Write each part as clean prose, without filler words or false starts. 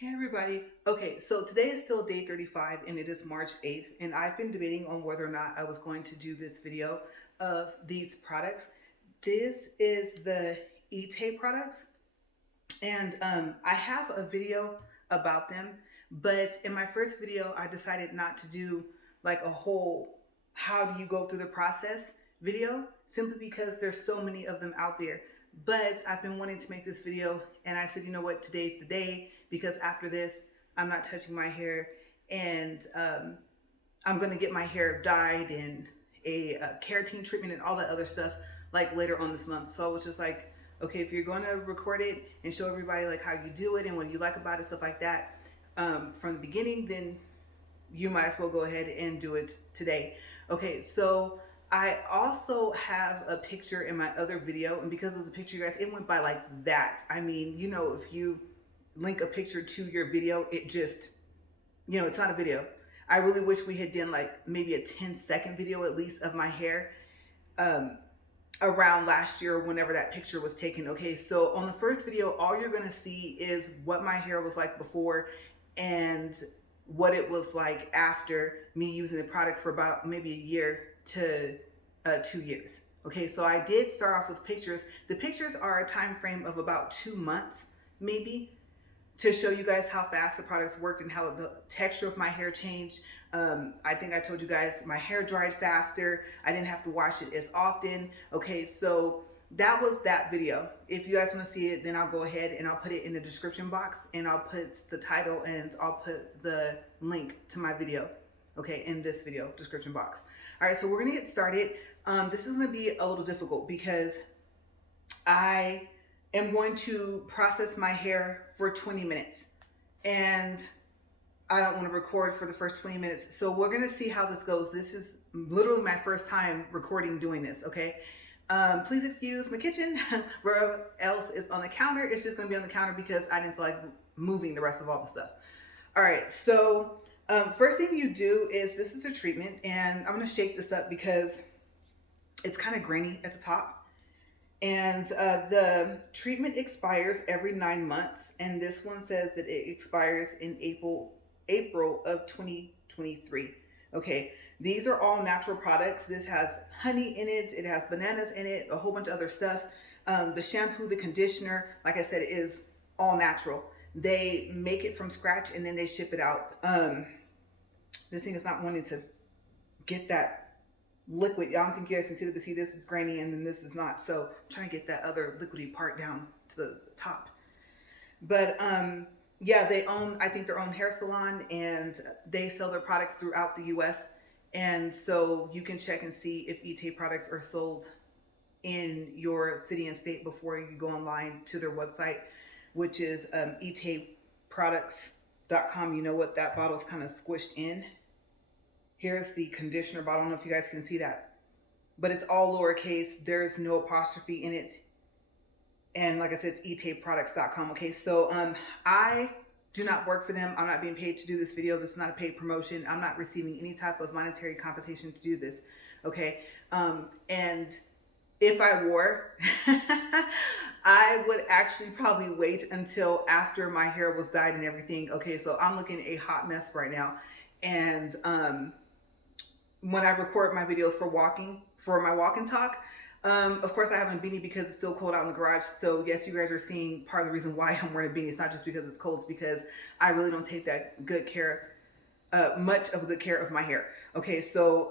Hey everybody. Okay, so today is still day 35 and it is March 8th, and I've been debating on whether or not I was going to do this video of these products. This is the E-Tape products, and I have a video about them, but in my first video I decided not to do like a whole how do you go through the process video, simply because there's so many of them out there. But I've been wanting to make this video, and I said, you know what, today's the day, because after this I'm not touching my hair, and I'm gonna get my hair dyed and a keratin treatment and all that other stuff like later on this month. So I was just like, okay, if you're going to record it and show everybody like how you do it and what you like about it, stuff like that, from the beginning, then you might as well go ahead and do it today. Okay, so I also have a picture in my other video, and because of the picture, you guys, it went by like that. I mean, you know, if you link a picture to your video, it just, you know, it's not a video. I really wish we had done like maybe a 10-second video at least of my hair around last year, whenever that picture was taken. Okay, so on the first video, all you're gonna see is what my hair was like before and what it was like after me using the product for about maybe a year to 2 years. Okay, so I did start off with pictures. The pictures are a time frame of about 2 months, maybe, to show you guys how fast the products worked and how the texture of my hair changed. I think I told you guys my hair dried faster. I didn't have to wash it as often. Okay, so that was that video. If you guys want to see it, then I'll go ahead and I'll put it in the description box, and I'll put the title and I'll put the link to my video, okay, in this video description box. All right, so we're gonna get started. This is gonna be a little difficult because I am going to process my hair for 20 minutes, and I don't want to record for the first 20 minutes. So we're going to see how this goes. This is literally my first time recording doing this, okay? Please excuse my kitchen. Where else is on the counter. It's just going to be on the counter because I didn't feel like moving the rest of all the stuff. All right, so first thing you do is, this is a treatment, and I'm going to shake this up because it's kind of grainy at the top. And the treatment expires every 9 months, and this one says that it expires in April of 2023. Okay, these are all natural products. This has honey in it, it has bananas in it, a whole bunch of other stuff. The shampoo, the conditioner, like I said, is all natural. They make it from scratch and then they ship it out. This thing is not wanting to get that liquid. I don't think you guys can see it, but see, this is grainy and then this is not. So try and get that other liquidy part down to the top. But yeah, they own, I think, their own hair salon, and they sell their products throughout the US. And so you can check and see if E-Tape products are sold in your city and state before you go online to their website, which is etapeproducts.com. You know what, that bottle's kind of squished in. Here's the conditioner bottle. I don't know if you guys can see that, but it's all lowercase. There's no apostrophe in it. And like I said, it's etapeproducts.com. Okay, so I do not work for them. I'm not being paid to do this video. This is not a paid promotion. I'm not receiving any type of monetary compensation to do this. Okay, and if I were, I would actually probably wait until after my hair was dyed and everything. Okay, so I'm looking a hot mess right now. And when I record my videos for my walk and talk, of course I have a beanie because it's still cold out in the garage. So yes, you guys are seeing part of the reason why I'm wearing a beanie. It's not just because it's cold, it's because I really don't take that good care, much of good care of my hair. Okay, so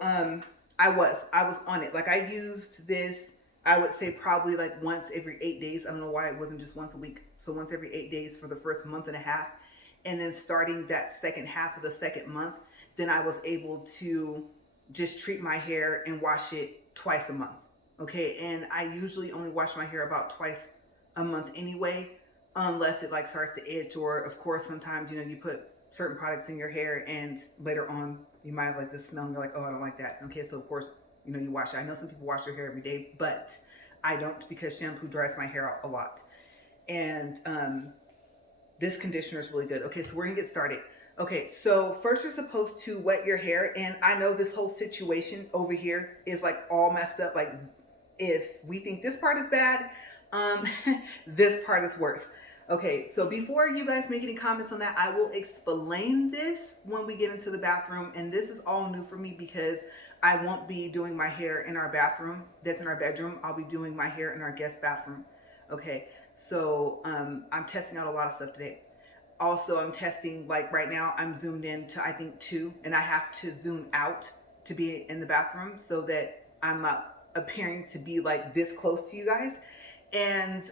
I was on it. Like, I used this, I would say probably like once every 8 days. I don't know why it wasn't just once a week. So once every 8 days for the first month and a half. And then starting that second half of the second month, then I was able to just treat my hair and wash it twice a month. Okay, and I usually only wash my hair about twice a month anyway, unless it like starts to itch, or of course sometimes, you know, you put certain products in your hair and later on you might have like this smell and you're like, oh, I don't like that. Okay, so of course, you know, you wash it. I know some people wash their hair every day, but I don't, because shampoo dries my hair out a lot. And this conditioner is really good. Okay, so we're gonna get started. Okay, so first you're supposed to wet your hair, and I know this whole situation over here is like all messed up. Like, if we think this part is bad, this part is worse. Okay, so before you guys make any comments on that, I will explain this when we get into the bathroom. And this is all new for me because I won't be doing my hair in our bathroom. That's in our bedroom. I'll be doing my hair in our guest bathroom. Okay, so I'm testing out a lot of stuff today. Also, I'm testing, like right now, I'm zoomed in to I think 2, and I have to zoom out to be in the bathroom so that I'm not appearing to be like this close to you guys. And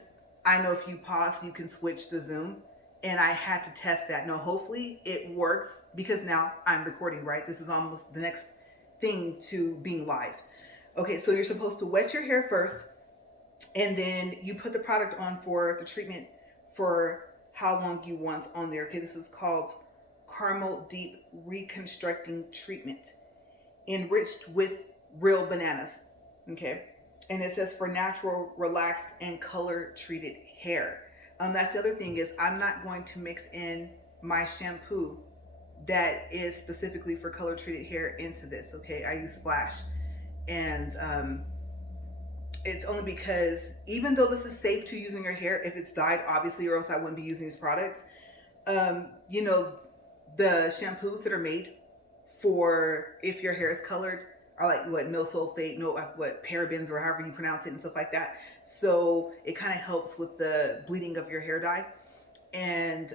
I know if you pause, you can switch the zoom. And I had to test that. No, hopefully it works because now I'm recording, right? This is almost the next thing to being live. Okay, so you're supposed to wet your hair first, and then you put the product on for the treatment for how long you want on there. Okay, this is called Caramel Deep Reconstructing Treatment, enriched with real bananas. Okay, and it says for natural, relaxed, and color treated hair. That's the other thing is I'm not going to mix in my shampoo that is specifically for color treated hair into this. Okay, I use Splash, and it's only because even though this is safe to use in your hair if it's dyed, obviously, or else I wouldn't be using these products. You know, the shampoos that are made for if your hair is colored are like what, no sulfate, no what, parabens, or however you pronounce it and stuff like that. So it kind of helps with the bleeding of your hair dye. And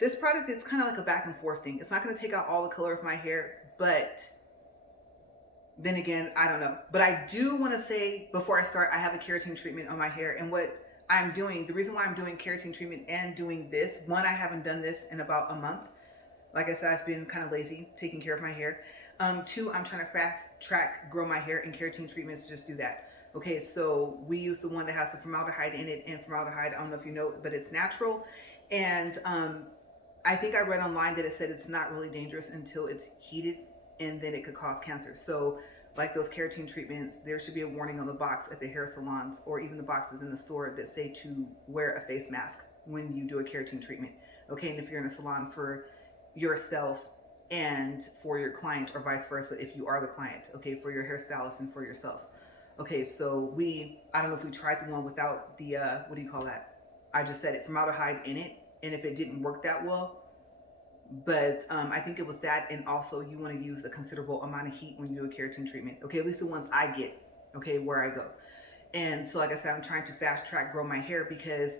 this product is kind of like a back and forth thing. It's not going to take out all the color of my hair, but then again, I don't know. But I do want to say before I start, I have a keratin treatment on my hair. And what I'm doing, the reason why I'm doing keratin treatment and doing this, one, I haven't done this in about a month. Like I said, I've been kind of lazy taking care of my hair. 2, I'm trying to fast track grow my hair, and keratin treatments just do that. Okay, so we use the one that has the formaldehyde in it, and formaldehyde, I don't know if you know, but it's natural. And I think I read online that it said it's not really dangerous until it's heated, and then it could cause cancer. So like those keratin treatments, there should be a warning on the box at the hair salons or even the boxes in the store that say to wear a face mask when you do a keratin treatment. Okay, and if you're in a salon for yourself and for your client, or vice versa if you are the client, okay, for your hairstylist and for yourself. Okay, so I don't know if we tried the one without the, what do you call that? I just said it, formaldehyde in it, and if it didn't work that well, but I think it was that, and also you want to use a considerable amount of heat when you do a keratin treatment. Okay, at least the ones I get, okay, where I go. And so like I said, I'm trying to fast track grow my hair because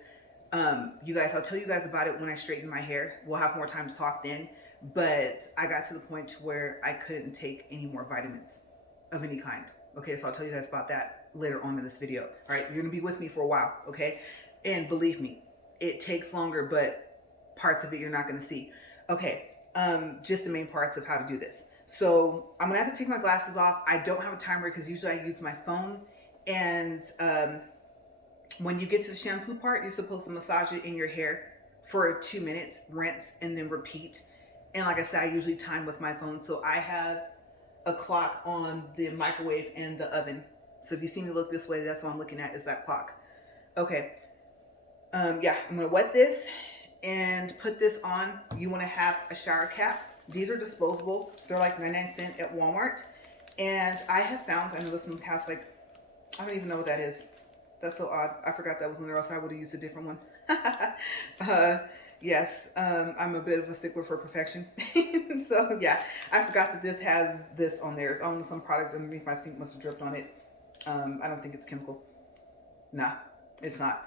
you guys, I'll tell you guys about it when I straighten my hair. We'll have more time to talk then. But I got to the point to where I couldn't take any more vitamins of any kind. Okay, so I'll tell you guys about that later on in this video. All right, you're gonna be with me for a while, okay? And believe me, it takes longer, but parts of it you're not gonna see. Okay, just the main parts of how to do this. So I'm gonna have to take my glasses off. I don't have a timer because usually I use my phone. And when you get to the shampoo part, you're supposed to massage it in your hair for 2 minutes, rinse, and then repeat. And like I said, I usually time with my phone. So I have a clock on the microwave and the oven. So if you see me look this way, that's what I'm looking at, is that clock. Okay. Yeah, I'm gonna wet this and put this on. You wanna have a shower cap. These are disposable. They're like 99 cents at Walmart. And I have found, I know this one has like, I don't even know what that is. That's so odd. I forgot that was in there, else I would have used a different one. Yes, I'm a bit of a stickler for perfection. So yeah, I forgot that this has this on there. It's on some product underneath my sink, must have dripped on it. I don't think it's chemical. Nah, it's not.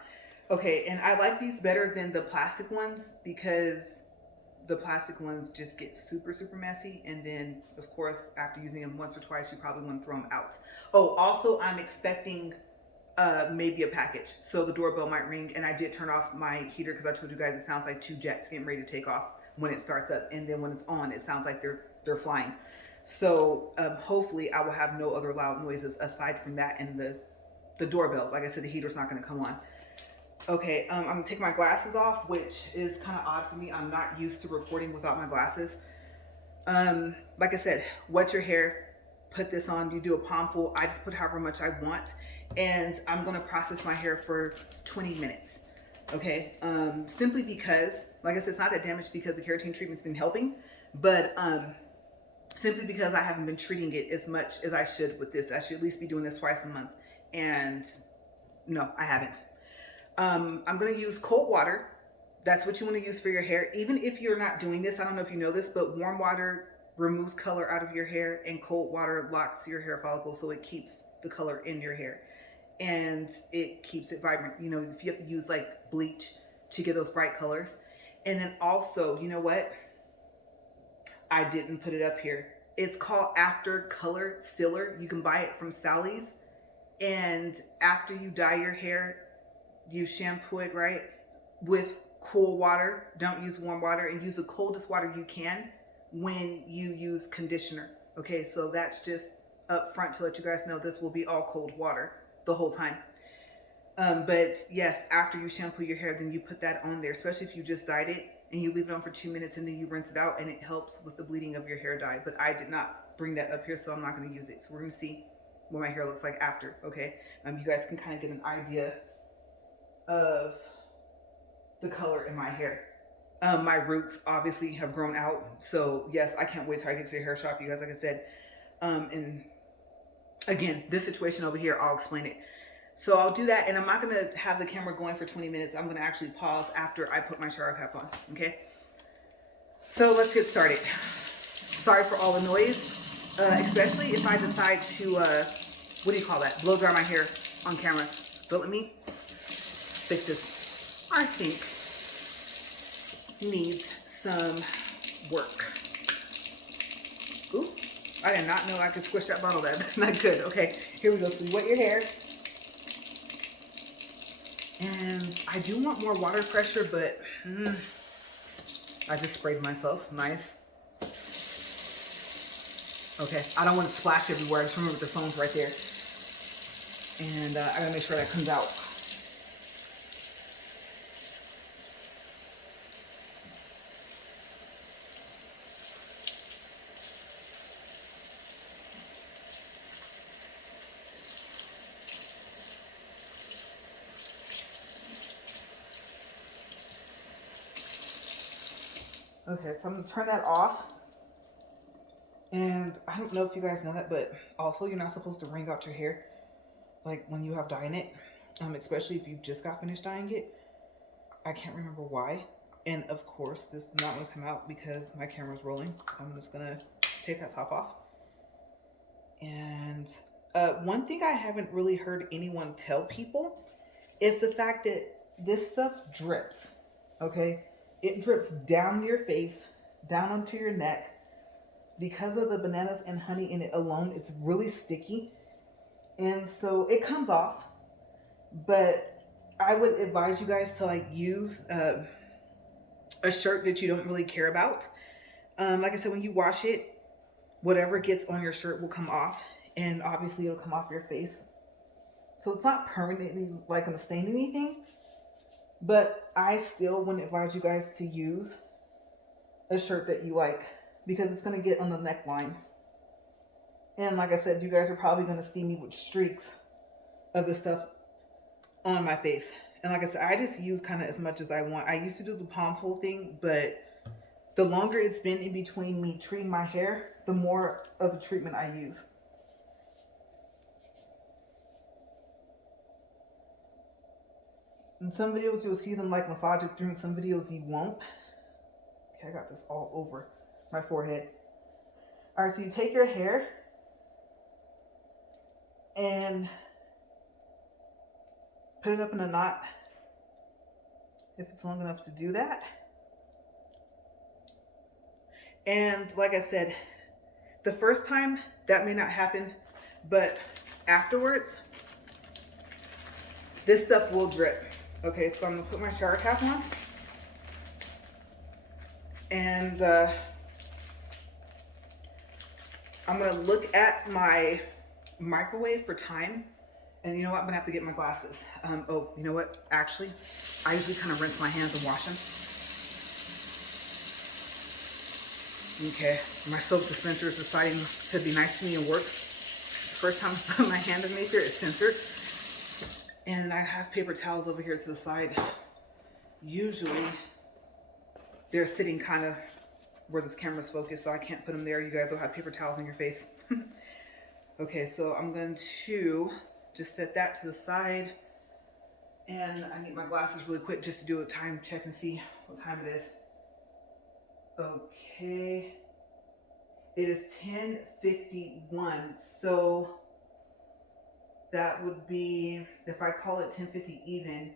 Okay, and I like these better than the plastic ones because the plastic ones just get super, super messy. And then of course, after using them once or twice, you probably want to throw them out. Oh, also I'm expecting maybe a package, so the doorbell might ring, and I did turn off my heater because I told you guys it sounds like 2 jets getting ready to take off when it starts up, and then when it's on it sounds like they're flying. So hopefully I will have no other loud noises aside from that and the doorbell. Like I said, the heater's not going to come on. Okay, I'm gonna take my glasses off, which is kind of odd for me. I'm not used to recording without my glasses. Like I said, wet your hair, put this on. You do a palmful. I just put however much I want. And I'm gonna process my hair for 20 minutes, okay? Simply because, like I said, it's not that damaged because the keratin treatment's been helping, but simply because I haven't been treating it as much as I should with this. I should at least be doing this twice a month, and no, I haven't. I'm going to use cold water. That's what you want to use for your hair. Even if you're not doing this, I don't know if you know this, but warm water removes color out of your hair and cold water locks your hair follicles, so it keeps the color in your hair and it keeps it vibrant. You know, if you have to use like bleach to get those bright colors. And then also, you know what? I didn't put it up here. It's called After Color Sealer. You can buy it from Sally's. And after you dye your hair, you shampoo it, right, with cool water. Don't use warm water, and use the coldest water you can when you use conditioner. Okay, so that's just up front to let you guys know this will be all cold water the whole time. But yes, after you shampoo your hair, then you put that on there, especially if you just dyed it, and you leave it on for 2 minutes and then you rinse it out, and it helps with the bleeding of your hair dye. But I did not bring that up here, so I'm not going to use it. So we're going to see what my hair looks like after. Okay, you guys can kind of get an idea of the color in my hair. My roots obviously have grown out, so yes, I can't wait till I get to the hair shop, you guys, like I said. And again, this situation over here, I'll explain it. So I'll do that, and I'm not going to have the camera going for 20 minutes. I'm going to actually pause after I put my shower cap on, okay? So let's get started. Sorry for all the noise, especially if I decide to, what do you call that? Blow dry my hair on camera. But let me fix this. I think needs some work. Ooh, I did not know I could squish that bottle. That's not good. Okay, here we go. So you wet your hair. And I do want more water pressure, but I just sprayed myself. Nice. Okay, I don't want to splash everywhere. I just remember the phone's right there. And I gotta make sure that comes out. Okay, so I'm gonna turn that off. And I don't know if you guys know that, but also you're not supposed to wring out your hair like when you have dye in it, especially if you just got finished dyeing it. I can't remember why. And of course, this is not gonna come out because my camera's rolling. So I'm just gonna take that top off. And one thing I haven't really heard anyone tell people is the fact that this stuff drips, okay? It drips down your face, down onto your neck. Because of the bananas and honey in it alone, it's really sticky. And so it comes off. But I would advise you guys to like use a shirt that you don't really care about. Like I said, when you wash it, whatever gets on your shirt will come off. And obviously it'll come off your face. So it's not permanently like gonna stain anything. But I still wouldn't advise you guys to use a shirt that you like, because it's going to get on the neckline. And like I said, you guys are probably going to see me with streaks of this stuff on my face. And like I said, I just use kind of as much as I want. I used to do the palmful thing, but the longer it's been in between me treating my hair, the more of the treatment I use. In some videos, you'll see them like massage it through. In some videos, you won't. Okay, I got this all over my forehead. All right, so you take your hair and put it up in a knot if it's long enough to do that. And like I said, the first time that may not happen, but afterwards, this stuff will drip. Okay, so I'm gonna put my shower cap on. And I'm gonna look at my microwave for time. And you know what, I'm gonna have to get my glasses. Oh, you know what, actually, I usually kind of rinse my hands and wash them. Okay, my soap dispenser is deciding to be nice to me and work. The first time I put my hand underneath here, it's censored. And I have paper towels over here to the side. Usually, they're sitting kind of where this camera's focused, so I can't put them there. You guys will have paper towels on your face. Okay, so I'm going to just set that to the side. And I need my glasses really quick just to do a time check and see what time it is. Okay. It is 10:51. So that would be, if I call it 10:50 even,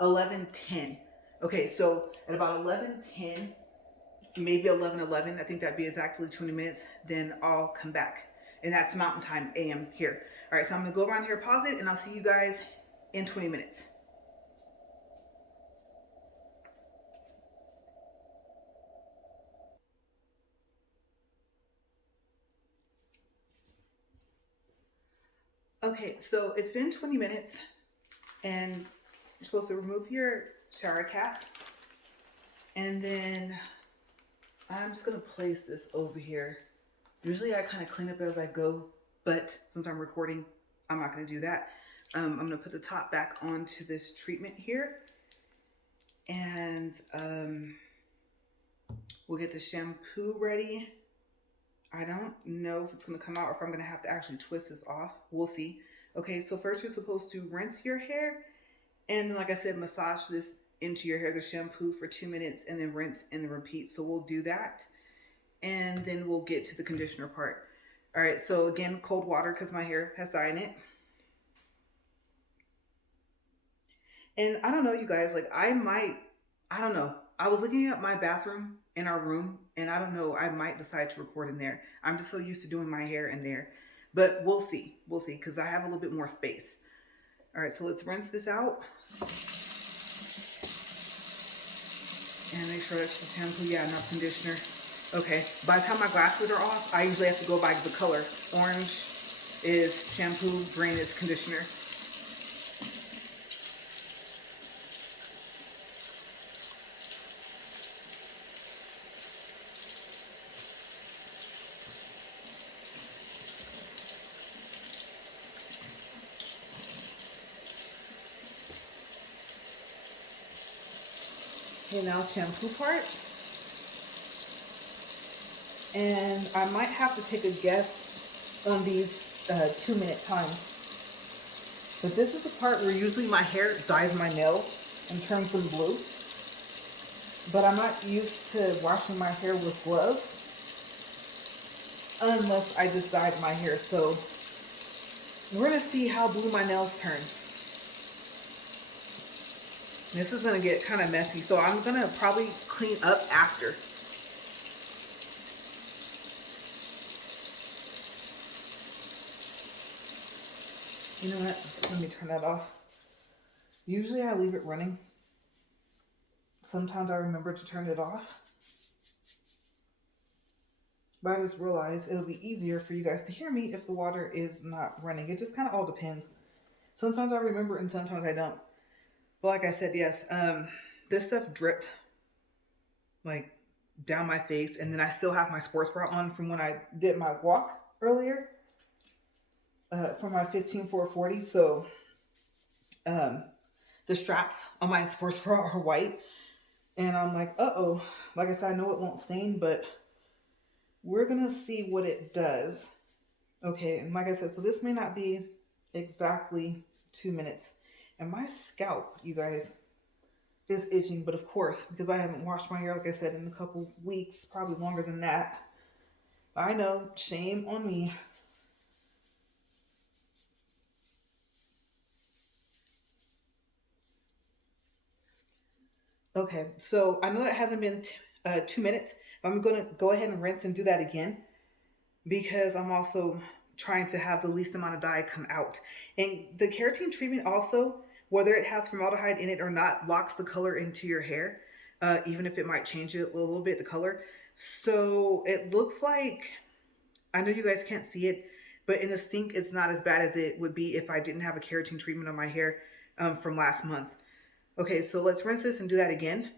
11:10. Okay, so at about 11:10, maybe 11:11, I think that'd be exactly 20 minutes, then I'll come back. And that's Mountain Time, AM here. All right, so I'm gonna go around here, pause it, and I'll see you guys in 20 minutes. Okay, so it's been 20 minutes, and you're supposed to remove your shower cap. And then I'm just gonna place this over here. Usually I kind of clean up as I go, but since I'm recording, I'm not gonna do that. I'm gonna put the top back onto this treatment here, and we'll get the shampoo ready. I don't know if it's gonna come out or if I'm gonna have to actually twist this off. We'll see. Okay, so first you're supposed to rinse your hair, and like I said, massage this into your hair, the shampoo for 2 minutes, and then rinse and then repeat. So we'll do that, and then we'll get to the conditioner part. All right, so again, cold water because my hair has dye in it. And I don't know, you guys, like I don't know. I was looking at my bathroom in our room, and I don't know, I might decide to record in there. I'm just so used to doing my hair in there, but we'll see. We'll see, because I have a little bit more space. All right, so let's rinse this out. And make sure that's the shampoo, yeah, enough conditioner. Okay, by the time my glasses are off, I usually have to go by the color. Orange is shampoo, green is conditioner. Okay, now shampoo part. And I might have to take a guess on these 2-minute times. But this is the part where usually my hair dyes my nails and turns them blue. But I'm not used to washing my hair with gloves unless I just dyed my hair. So we're gonna see how blue my nails turn. This is gonna get kind of messy, so I'm gonna probably clean up after. You know what? Let me turn that off. Usually I leave it running. Sometimes I remember to turn it off. But I just realized it'll be easier for you guys to hear me if the water is not running. It just kind of all depends. Sometimes I remember and sometimes I don't. But like I said, yes, this stuff dripped like down my face, and then I still have my sports bra on from when I did my walk earlier for my 15-440. So the straps on my sports bra are white, and I'm like, uh-oh. Like I said, I know it won't stain, but we're gonna see what it does. Okay, and like I said, so this may not be exactly 2 minutes. And my scalp, you guys, is itching, but of course, because I haven't washed my hair, like I said, in a couple weeks, probably longer than that. I know, shame on me. Okay, so I know that hasn't been 2 minutes, but I'm gonna go ahead and rinse and do that again because I'm also trying to have the least amount of dye come out. And the keratin treatment also, whether it has formaldehyde in it or not, locks the color into your hair, even if it might change it a little bit, the color. So it looks like, I know you guys can't see it, but in the sink, it's not as bad as it would be if I didn't have a keratin treatment on my hair from last month. Okay, so let's rinse this and do that again.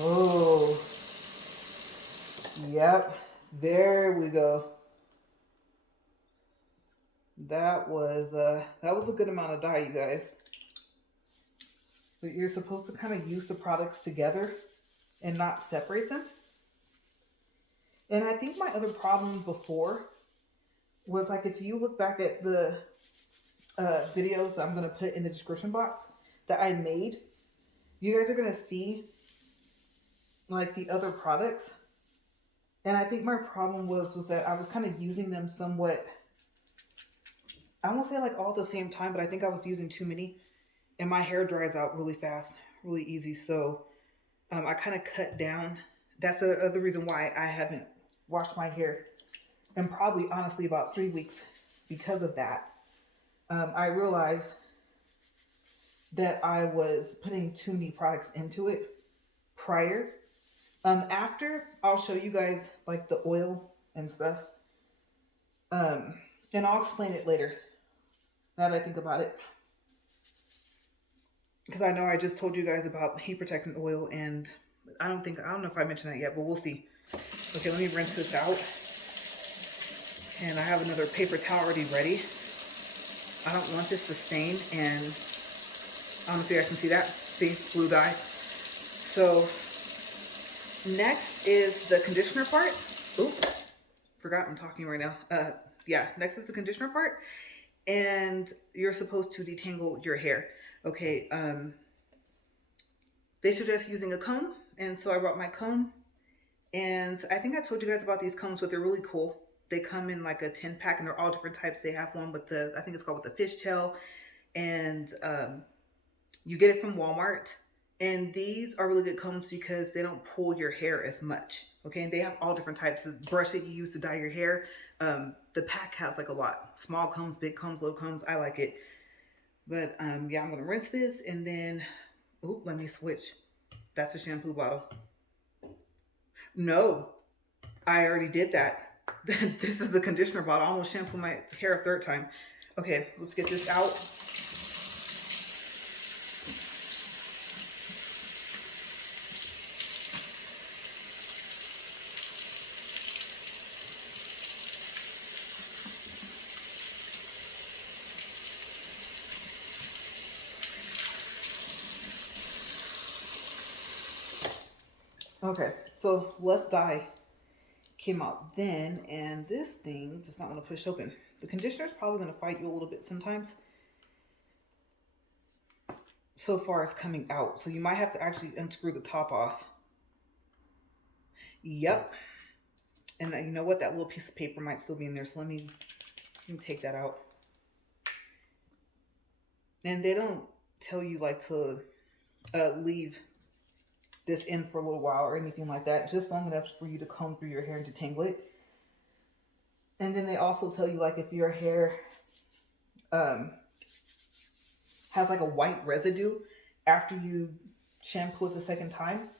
Oh, yep, there we go. That was a good amount of dye, you guys. But you're supposed to kind of use the products together and not separate them. And I think my other problem before was like, if you look back at the videos I'm going to put in the description box that I made, you guys are going to see like the other products. And I think my problem was that I was kind of using them somewhat, I won't say like all at the same time, but I think I was using too many, and my hair dries out really fast, really easy. So I kind of cut down. That's the other reason why I haven't washed my hair in probably honestly about 3 weeks because of that. I realized that I was putting too many products into it prior. After, I'll show you guys like the oil and stuff. And I'll explain it later, now that I think about it. Because I know I just told you guys about heat protectant oil, and I don't know if I mentioned that yet, but we'll see. Okay, let me rinse this out. And I have another paper towel already ready. I don't want this to stain, and I don't know if you guys can see that. See, blue dye. So next is the conditioner part. Oops, forgot I'm talking right now. Yeah, next is the conditioner part, and you're supposed to detangle your hair. Okay, they suggest using a comb, and so I brought my comb, and I think I told you guys about these combs, but they're really cool. They come in like a 10-pack, and they're all different types. They have one with the, I think it's called with the fishtail, and you get it from Walmart. And these are really good combs because they don't pull your hair as much. Okay, and they have all different types of brush that you use to dye your hair. The pack has like a lot. Small combs, big combs, little combs. I like it. But yeah, I'm gonna rinse this, and then, oop, let me switch. That's a shampoo bottle. No, I already did that. This is the conditioner bottle. I almost shampoo my hair a third time. Okay, let's get this out. Okay, so Less Dye came out then, and this thing does not want to push open. The conditioner is probably going to fight you a little bit sometimes. So far as coming out, so you might have to actually unscrew the top off. Yep. And you know what? That little piece of paper might still be in there, so let me take that out. And they don't tell you like to leave this in for a little while or anything like that, just long enough for you to comb through your hair and detangle it. And then they also tell you like if your hair has like a white residue after you shampoo it the second time,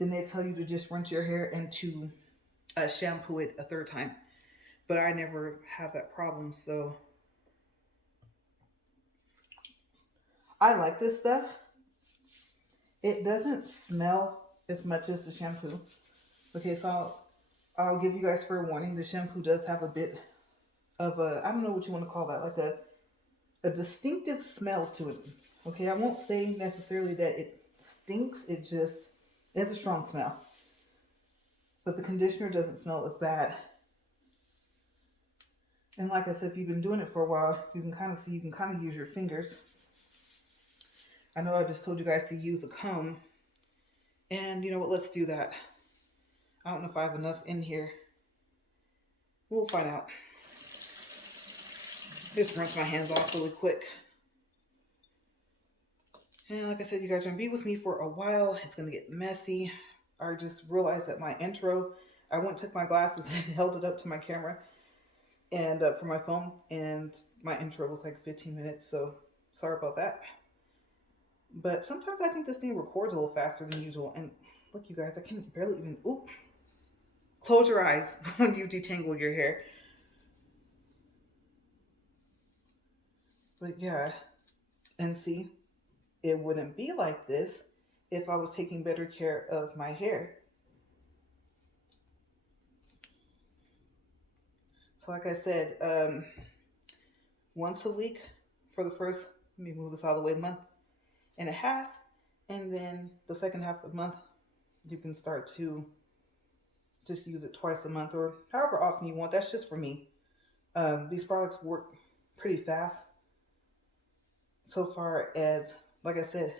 then they tell you to just rinse your hair and to shampoo it a third time. But I never have that problem, so I like this stuff. It doesn't smell as much as the shampoo. Okay, so I'll give you guys fair warning. The shampoo does have a bit of a, I don't know what you want to call that, like a distinctive smell to it. Okay, I won't say necessarily that it stinks. It just, it's a strong smell. But the conditioner doesn't smell as bad. And like I said, if you've been doing it for a while, you can kind of see, you can kind of use your fingers. I know I just told you guys to use a comb. And you know what, let's do that. I don't know if I have enough in here. We'll find out. Just rinse my hands off really quick. And like I said, you guys are gonna be with me for a while. It's gonna get messy. I just realized that my intro, I went and took my glasses and held it up to my camera and for my phone, and my intro was like 15 minutes, so sorry about that. But sometimes I think this thing records a little faster than usual. And look, you guys, I can barely even, oop. Close your eyes when you detangle your hair. But yeah, and see, it wouldn't be like this if I was taking better care of my hair. So like I said, once a week for the first, let me move this out of the way, month and a half. And then the second half of the month, you can start to just use it twice a month or however often you want. That's just for me. These products work pretty fast so far as, like I said,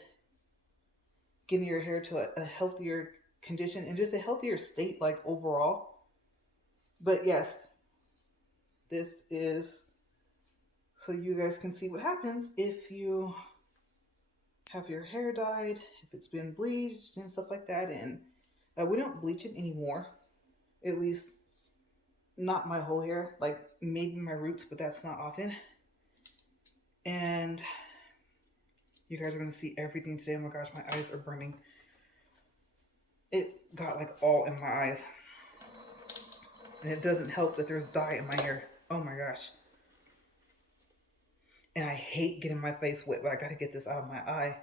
getting your hair to a healthier condition and just a healthier state, like overall. But yes, this is so you guys can see what happens if you have your hair dyed, if it's been bleached and stuff like that. And we don't bleach it anymore, at least not my whole hair, like maybe my roots, but that's not often. And you guys are gonna see everything today. Oh my gosh, my eyes are burning. It got like all in my eyes. And it doesn't help that there's dye in my hair. Oh my gosh. And I hate getting my face wet, but I gotta get this out of my eye.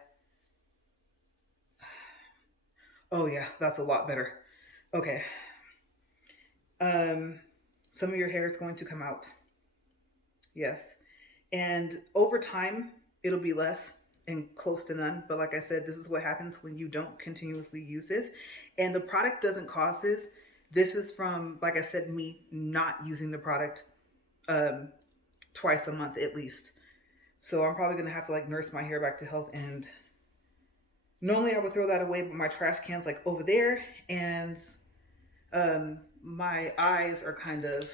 Oh yeah, that's a lot better. Okay. Some of your hair is going to come out. Yes. And over time, it'll be less and close to none. But like I said, this is what happens when you don't continuously use this. And the product doesn't cause this. This is from, like I said, me not using the product twice a month at least. So I'm probably going to have to like nurse my hair back to health. And normally I would throw that away, but my trash can's like over there. And my eyes are kind of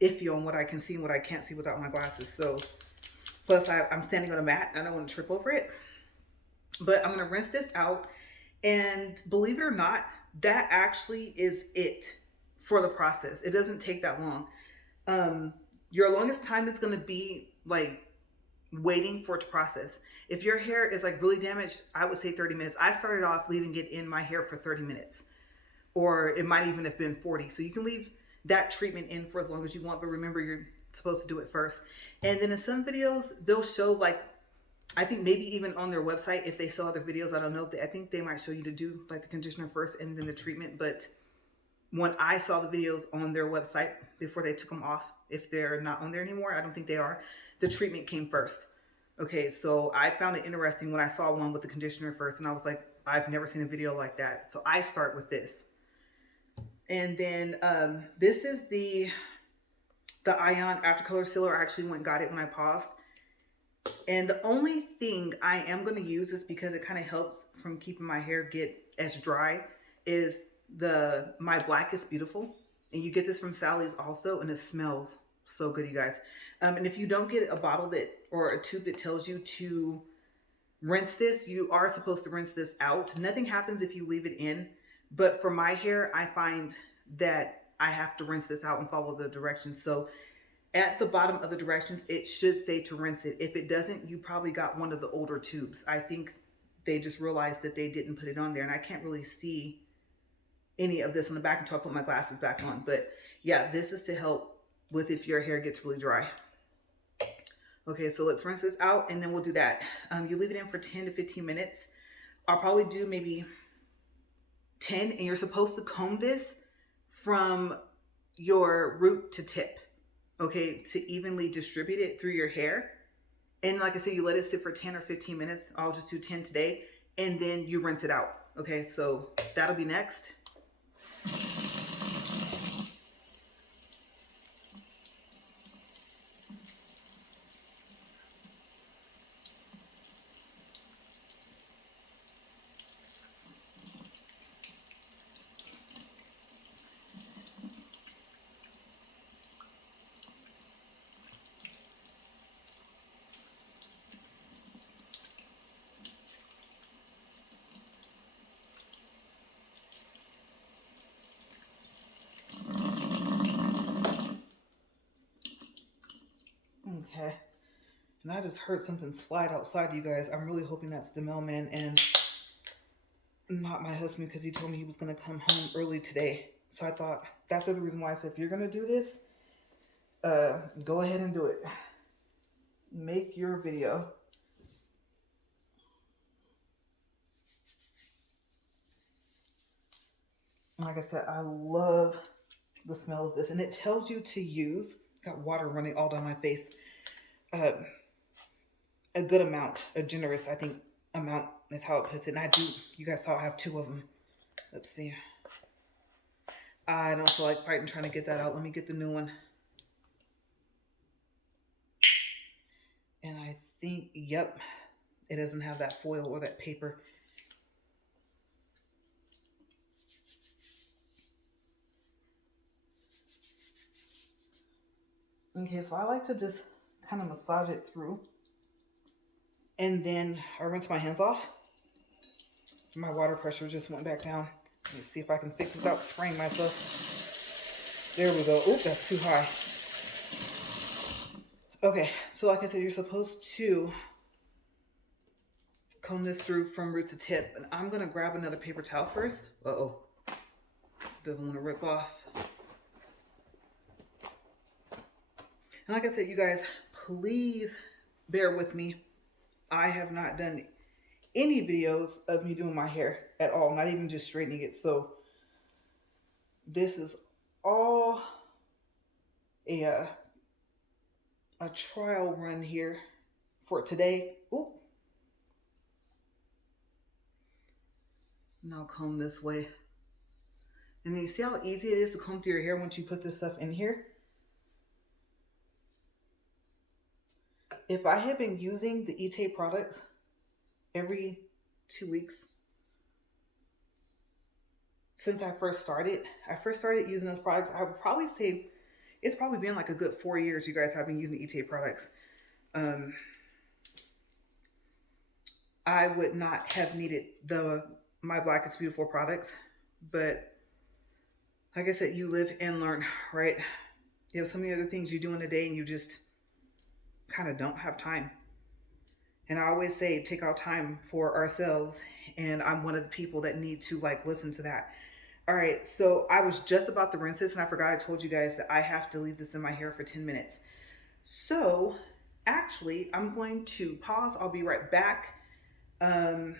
iffy on what I can see and what I can't see without my glasses. So plus I'm standing on a mat and I don't want to trip over it. But I'm going to rinse this out. And believe it or not, that actually is it for the process. It doesn't take that long. Your longest time is going to be like waiting for it to process. If your hair is like really damaged, I would say 30 minutes. I started off leaving it in my hair for 30 minutes, or it might even have been 40. So you can leave that treatment in for as long as you want, but remember you're supposed to do it first. And then in some videos, they'll show like, I think maybe even on their website, if they saw other videos, I don't know, I think they might show you to do like the conditioner first and then the treatment. But when I saw the videos on their website before they took them off, if they're not on there anymore, I don't think they are, the treatment came first. Okay, so I found it interesting when I saw one with the conditioner first, and I was like, I've never seen a video like that. So I start with this. And then this is the Ion After Color Sealer. I actually went and got it when I paused. And the only thing I am going to use is because it kind of helps from keeping my hair get as dry is the My Black is Beautiful. And you get this from Sally's also, and it smells so good, you guys. And if you don't get a bottle that or a tube that tells you to rinse this, you are supposed to rinse this out. Nothing happens if you leave it in. But for my hair, I find that I have to rinse this out and follow the directions. So at the bottom of the directions, it should say to rinse it. If it doesn't, you probably got one of the older tubes. I think they just realized that they didn't put it on there, and I can't really see any of this on the back until I put my glasses back on. But yeah, this is to help with if your hair gets really dry. Okay, so let's rinse this out and then we'll do that. You leave it in for 10 to 15 minutes. I'll probably do maybe 10, and you're supposed to comb this from your root to tip, okay, to evenly distribute it through your hair. And like I said, you let it sit for 10 or 15 minutes. I'll just do 10 today, and then you rinse it out. Okay, so that'll be next. Okay, and I just heard something slide outside, you guys. I'm really hoping that's the mailman and not my husband, because he told me he was going to come home early today. So I thought that's the other reason why I said, if you're going to do this, go ahead and do it. Make your video. Like I said, I love the smell of this, and it tells you to use, got water running all down my face, a good amount, a generous, I think, amount That's how it puts it. And I do, you guys saw I have two of them. Let's see. I don't feel like fighting trying to get that out. Let me get the new one. And I think, yep, it doesn't have that foil or that paper. Okay, so I like to just kind of massage it through. And then I rinse my hands off. My water pressure just went back down. Let me see if I can fix it without spraying myself. There we go. Oop, that's too high. Okay, so like I said, you're supposed to comb this through from root to tip. And I'm going to grab another paper towel first. Uh-oh. Doesn't want to rip off. And like I said, you guys, please bear with me. I have not done any videos of me doing my hair at all, not even just straightening it. So this is all a trial run here for today. Oop. Now comb this way. And then you see how easy it is to comb through your hair once you put this stuff in here? If I had been using the E-Tape products every 2 weeks since I first started using those products, I would probably say it's probably been like a good 4 years you guys have been using the E-Tape products. I would not have needed my Black is Beautiful products, but like I said, you live and learn, right? You have so many other things you do in a day and you just kind of don't have time. And I always say, take out time for ourselves. And I'm one of the people that need to like listen to that. All right, so I was just about to rinse this and I forgot I told you guys that I have to leave this in my hair for 10 minutes. So actually, I'm going to pause. I'll be right back. Let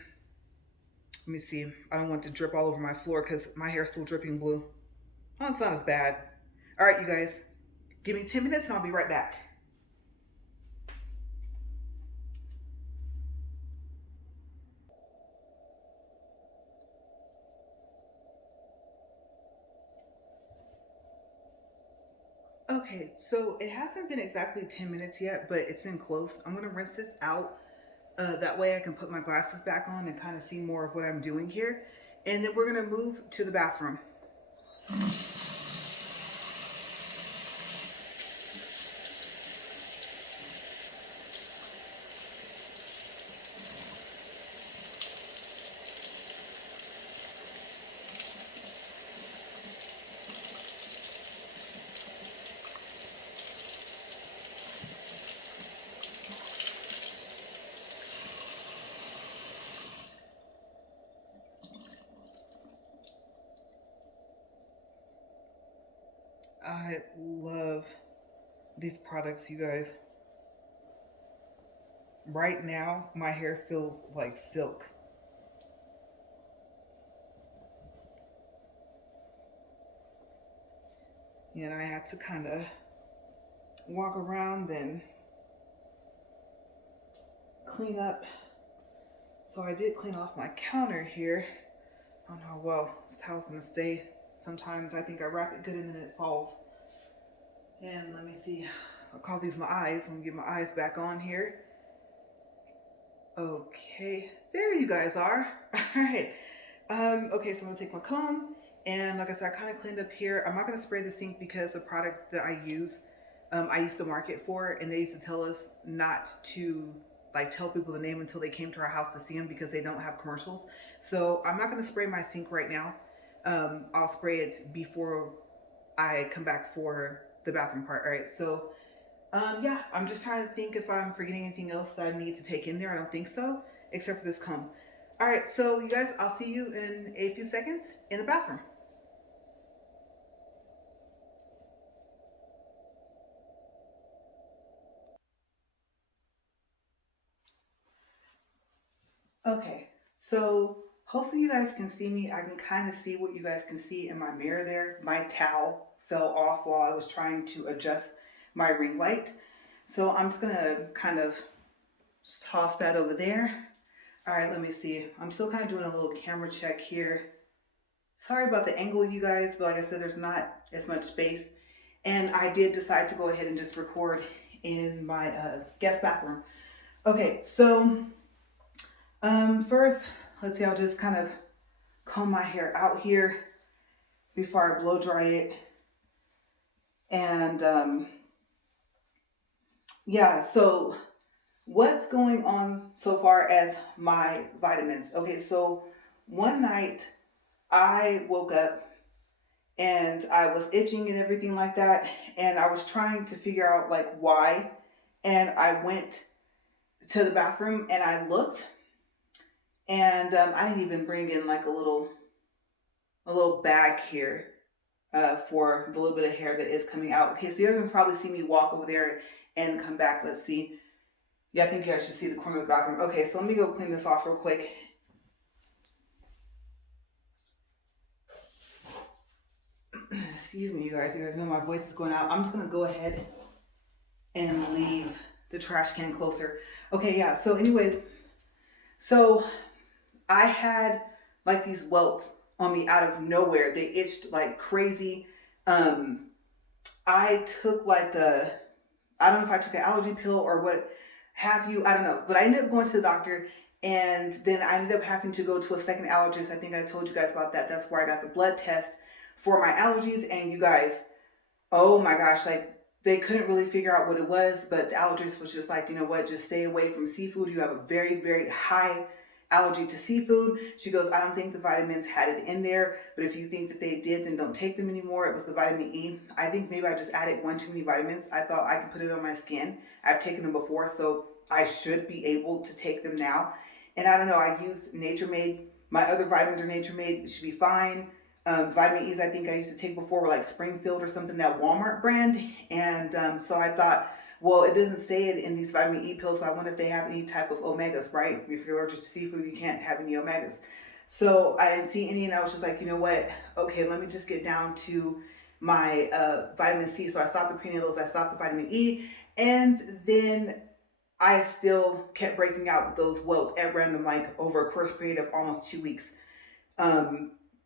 me see. I don't want it to drip all over my floor because my hair is still dripping blue. Oh, it's not as bad. All right, you guys, give me 10 minutes and I'll be right back. Okay, so it hasn't been exactly 10 minutes yet, but it's been close. I'm gonna rinse this out. That way I can put my glasses back on and kind of see more of what I'm doing here. And then we're gonna move to the bathroom. I love these products, you guys. Right now, my hair feels like silk. And I had to kind of walk around and clean up. So I did clean off my counter here. I don't know how well this towel's gonna stay. Sometimes I think I wrap it good and then it falls. And let me see, I'll call these my eyes. Let me get my eyes back on here. Okay, there you guys are. All right. Okay, so I'm gonna take my comb and like I said, I kind of cleaned up here. I'm not gonna spray the sink because the product that I use, I used to market for, and they used to tell us not to like tell people the name until they came to our house to see them because they don't have commercials. So I'm not gonna spray my sink right now. I'll spray it before I come back for the bathroom part. All right, so yeah, I'm just trying to think if I'm forgetting anything else that I need to take in there. I don't think so, except for this comb. All right, so you guys, I'll see you in a few seconds in the bathroom. Okay, so hopefully you guys can see me. I can kind of see what you guys can see in my mirror there. My towel fell off while I was trying to adjust my ring light. So I'm just gonna kind of toss that over there. All right, let me see. I'm still kind of doing a little camera check here. Sorry about the angle, you guys, but like I said, there's not as much space. And I did decide to go ahead and just record in my guest bathroom. Okay, so first, let's see, I'll just kind of comb my hair out here before I blow dry it. And yeah, so what's going on so far as my vitamins? Okay, so one night I woke up and I was itching and everything like that, and I was trying to figure out like why. And I went to the bathroom and I looked, and I didn't even bring in like a little bag here for the little bit of hair that is coming out. Okay, so you guys can probably see me walk over there and come back. Let's see. Yeah, I think you guys should see the corner of the bathroom. Okay, so let me go clean this off real quick. Excuse me, you guys. You guys know my voice is going out. I'm just going to go ahead and leave the trash can closer. Okay, yeah. So anyways, so I had like these welts on me out of nowhere. They itched like crazy. I took like I don't know if I took an allergy pill or what have you. I don't know. But I ended up going to the doctor, and then I ended up having to go to a second allergist. I think I told you guys about that. That's where I got the blood test for my allergies. And you guys, oh my gosh, like they couldn't really figure out what it was, but the allergist was just like, you know what, just stay away from seafood. You have a very, very high allergy to seafood. She goes, I don't think the vitamins had it in there, but if you think that they did, then don't take them anymore. It was the vitamin E. I think maybe I just added one too many vitamins. I thought I could put it on my skin. I've taken them before, so I should be able to take them now. And I don't know, I used Nature Made. My other vitamins are Nature Made. It should be fine. Vitamin E's I think I used to take before were like Springfield or something, that Walmart brand. And so I thought, well, it doesn't say it in these vitamin E pills, but I wonder if they have any type of omegas, right? If you're allergic to seafood, you can't have any omegas. So I didn't see any, and I was just like, you know what? Okay, let me just get down to my vitamin C. So I stopped the prenatals, I stopped the vitamin E, and then I still kept breaking out with those welts at random, like over a course period of almost 2 weeks.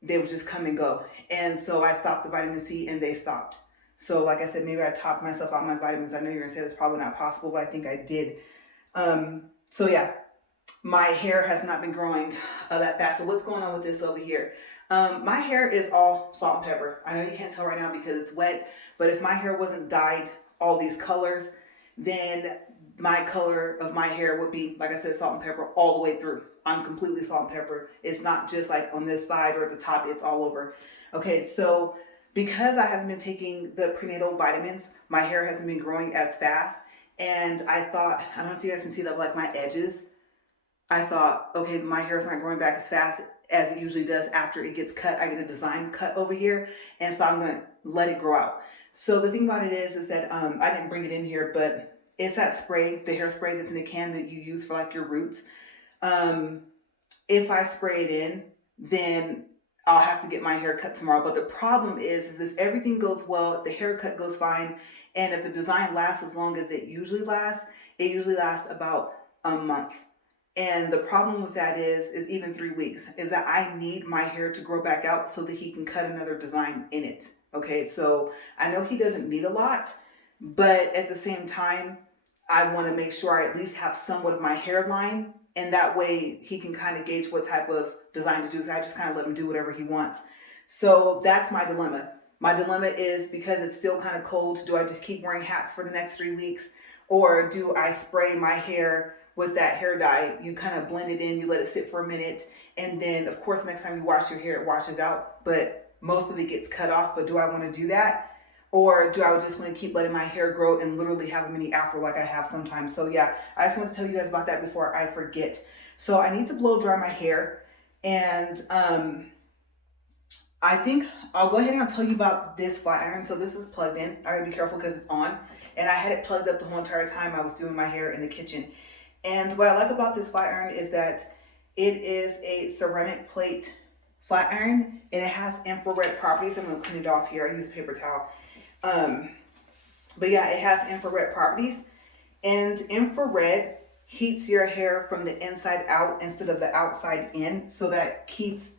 They would just come and go. And so I stopped the vitamin C and they stopped. So like I said, maybe I topped myself out my vitamins. I know you're gonna say that's probably not possible, but I think I did. So yeah, my hair has not been growing that fast. So what's going on with this over here? My hair is all salt and pepper. I know you can't tell right now because it's wet, but if my hair wasn't dyed all these colors, then my color of my hair would be, like I said, salt and pepper all the way through. I'm completely salt and pepper. It's not just like on this side or at the top, it's all over. Okay, so because I haven't been taking the prenatal vitamins, my hair hasn't been growing as fast. And I thought, I don't know if you guys can see that, like my edges. I thought, okay, my hair's not growing back as fast as it usually does after it gets cut. I get a design cut over here, and so I'm gonna let it grow out. So the thing about it is that I didn't bring it in here, but it's that spray, the hairspray that's in a can that you use for like your roots. If I spray it in, then I'll have to get my hair cut tomorrow. But the problem is if everything goes well, if the haircut goes fine, and if the design lasts as long as it usually lasts about a month. And the problem with that is even 3 weeks, is that I need my hair to grow back out so that he can cut another design in it. Okay, so I know he doesn't need a lot, but at the same time, I want to make sure I at least have somewhat of my hairline, and that way he can kind of gauge what type of design to do. So I just kind of let him do whatever he wants. So that's my dilemma. My dilemma is, because it's still kind of cold, do I just keep wearing hats for the next 3 weeks, or do I spray my hair with that hair dye? You kind of blend it in, you let it sit for a minute, and then of course next time you wash your hair, it washes out, but most of it gets cut off. But do I want to do that? Or do I just want to keep letting my hair grow and literally have a mini afro like I have sometimes? So yeah, I just want to tell you guys about that before I forget. So I need to blow dry my hair, and I think I'll go ahead and I'll tell you about this flat iron. So this is plugged in. I gotta be careful because it's on, and I had it plugged up the whole entire time I was doing my hair in the kitchen. And what I like about this flat iron is that it is a ceramic plate flat iron, and it has infrared properties. I'm gonna clean it off here. I use a paper towel. But yeah, it has infrared properties, and infrared heats your hair from the inside out instead of the outside in, so that keeps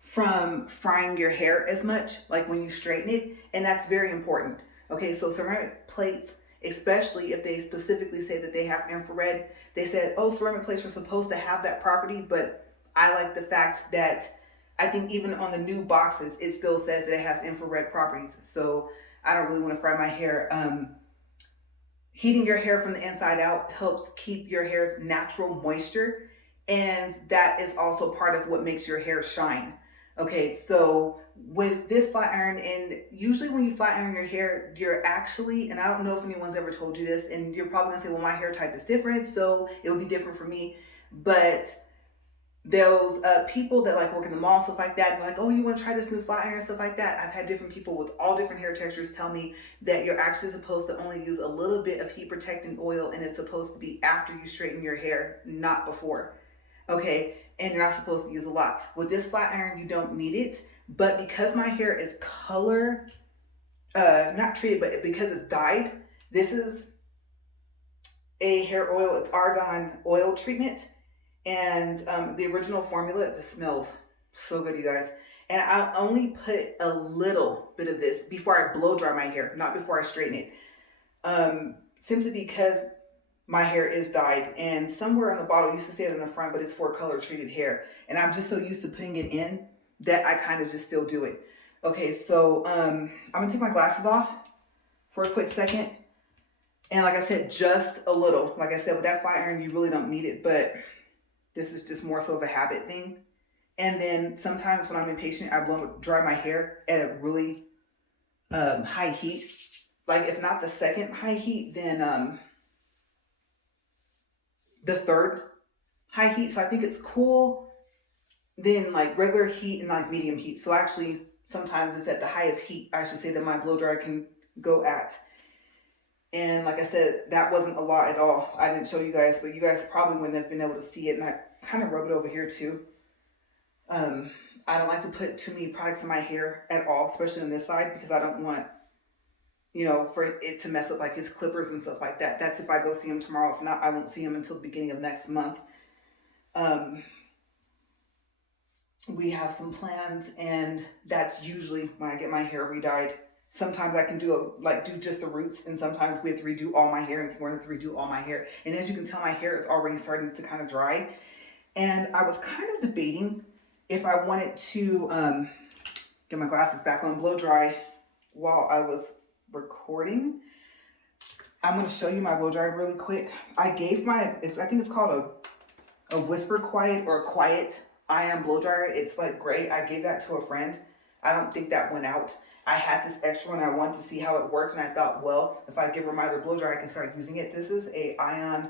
from frying your hair as much like when you straighten it, and that's very important. Okay, so ceramic plates, especially if they specifically say that they have infrared, they said, oh, ceramic plates are supposed to have that property, but I like the fact that I think even on the new boxes it still says that it has infrared properties. So I don't really want to fry my hair. Heating your hair from the inside out helps keep your hair's natural moisture, and that is also part of what makes your hair shine. Okay, so with this flat iron, and usually when you flat iron your hair, you're actually, and I don't know if anyone's ever told you this, and you're probably gonna say, well, my hair type is different, so it will be different for me. But those people that like work in the mall, stuff like that, like, oh, you want to try this new flat iron and stuff like that. I've had different people with all different hair textures tell me that you're actually supposed to only use a little bit of heat protecting oil, and it's supposed to be after you straighten your hair, not before. Okay, and you're not supposed to use a lot. With this flat iron, you don't need it, but because my hair is color, not treated, but because it's dyed, this is a hair oil. It's argan oil treatment. And the original formula, it just smells so good, you guys. And I only put a little bit of this before I blow dry my hair, not before I straighten it. Simply because my hair is dyed, and somewhere on the bottle used to say it on the front, but it's for color treated hair. And I'm just so used to putting it in that I kind of just still do it. Okay, so I'm gonna take my glasses off for a quick second. And like I said, just a little. Like I said, with that flat iron, you really don't need it, but this is just more so of a habit thing. And then sometimes when I'm impatient, I blow dry my hair at a really high heat. Like if not the second high heat, then the third high heat. So I think it's cool, then like regular heat and like medium heat. So actually sometimes it's at the highest heat, I should say, that my blow dryer can go at. And like I said, that wasn't a lot at all. I didn't show you guys, but you guys probably wouldn't have been able to see it. And I kind of rub it over here too. I don't like to put too many products in my hair at all, especially on this side, because I don't want, you know, for it to mess up like his clippers and stuff like that. That's if I go see him tomorrow. If not, I won't see him until the beginning of next month. We have some plans, and that's usually when I get my hair re-dyed. Sometimes I can do just the roots, and sometimes we have to redo all my hair, and we're going to redo all my hair. And as you can tell, my hair is already starting to kind of dry. And I was kind of debating if I wanted to get my glasses back on, blow dry while I was recording. I'm going to show you my blow dry really quick. I gave I think it's called a Whisper Quiet or a Quiet ion blow dryer. It's like gray. I gave that to a friend. I don't think that went out. I had this extra one. I wanted to see how it works, and I thought, well, if I give her my other blow dryer, I can start using it. This is a ion,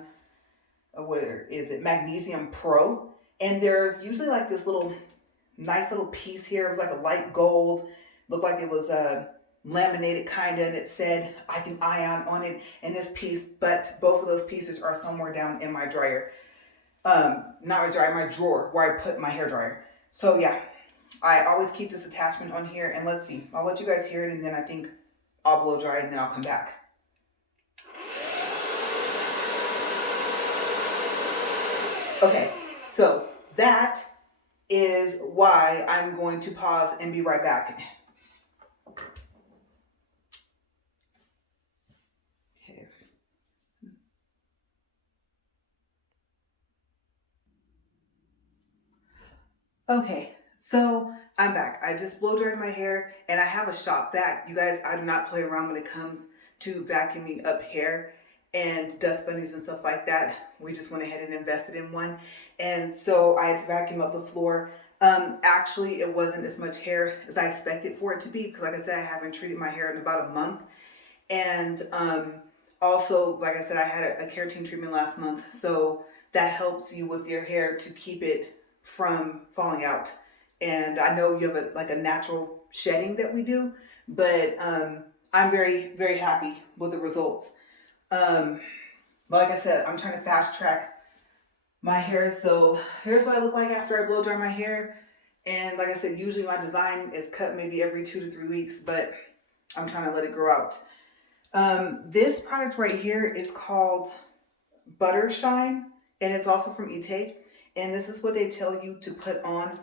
Magnesium Pro. And there's usually like this nice little piece here. It was like a light gold. Looked like it was laminated kind of, and it said, I think ion on it, and this piece, but both of those pieces are somewhere down in my dryer. Not my dryer, my drawer where I put my hair dryer. So yeah, I always keep this attachment on here, and let's see. I'll let you guys hear it, and then I think I'll blow dry, and then I'll come back. Okay, so that is why I'm going to pause and be right back. Okay, so I'm back. I just blow dried my hair, and I have a shop vac. You guys, I do not play around when it comes to vacuuming up hair and dust bunnies and stuff like that. We just went ahead and invested in one. And so I had to vacuum up the floor. Actually, it wasn't as much hair as I expected for it to be, because like I said, I haven't treated my hair in about a month. And also, like I said, I had a keratin treatment last month. So that helps you with your hair to keep it from falling out. And I know you have a natural shedding that we do, but I'm very, very happy with the results. But like I said, I'm trying to fast track my hair. So here's what I look like after I blow dry my hair. And like I said, usually my design is cut maybe every 2 to 3 weeks, but I'm trying to let it grow out. This product right here is called Butter Shine. and it's also from Ite. And this is what they tell you to put on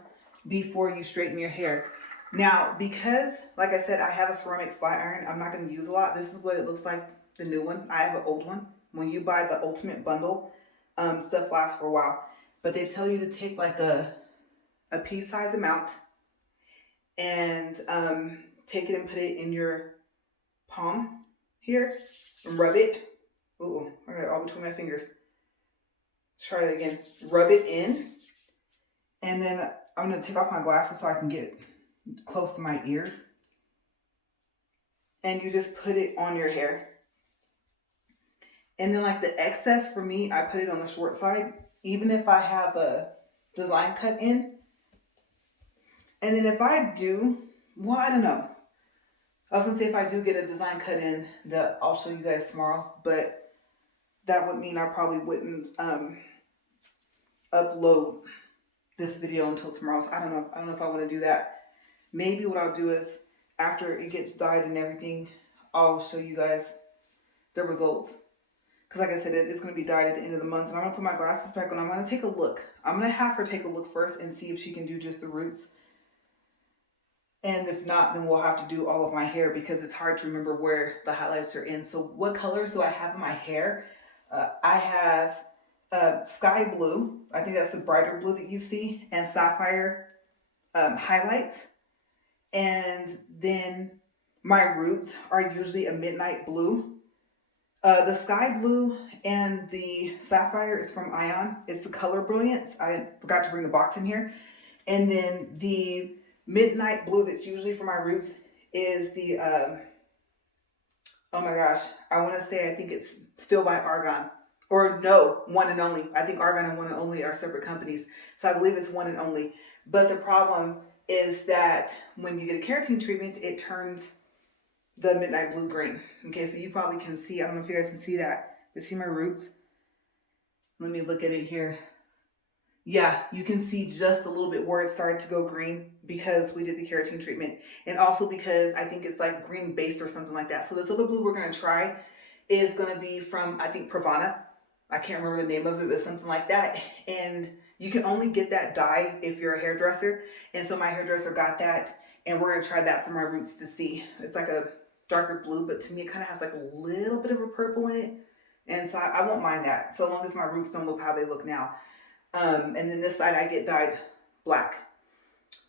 before you straighten your hair. Now, because, like I said, I have a ceramic flat iron, I'm not going to use a lot. This is what it looks like, the new one. I have an old one. When you buy the ultimate bundle, stuff lasts for a while. But they tell you to take like a pea size amount and take it and put it in your palm here and rub it. Ooh, I got it all between my fingers. Let's try it again. Rub it in. And then I'm going to take off my glasses so I can get close to my ears. And you just put it on your hair. And then like the excess for me, I put it on the short side, even if I have a design cut in. And then if I do, well, I don't know. I was gonna say if I do get a design cut in, that I'll show you guys tomorrow, but that would mean I probably wouldn't upload this video until tomorrow. So I don't know if I want to do that. Maybe what I'll do is after it gets dyed and everything, I'll show you guys the results. Because like I said, it's going to be dyed at the end of the month. And I'm going to put my glasses back on. I'm going to take a look. I'm going to have her take a look first and see if she can do just the roots. And if not, then we'll have to do all of my hair because it's hard to remember where the highlights are in. So what colors do I have in my hair? I have sky blue. I think that's the brighter blue that you see. And sapphire highlights. And then my roots are usually a midnight blue. The sky blue and the sapphire is from Ion. It's the Color Brilliance. I forgot to bring the box in here. And then the midnight blue that's usually for my roots is the, oh my gosh, I want to say I think it's still by Argan. Or no, One and Only. I think Argan and One and Only are separate companies. So I believe it's One and Only. But the problem is that when you get a keratin treatment, it turns the midnight blue green. Okay, so you probably can see, I don't know if you guys can see that, but see my roots? Let me look at it here. Yeah, you can see just a little bit where it started to go green because we did the keratin treatment. And also because I think it's like green based or something like that. So this other blue we're going to try is going to be from, I think, Pravana. I can't remember the name of it, but something like that. And you can only get that dye if you're a hairdresser. And so my hairdresser got that. And we're going to try that for my roots to see. It's like a darker blue, but to me it kind of has like a little bit of a purple in it. And so I won't mind that, so long as my roots don't look how they look now. And then this side I get dyed black.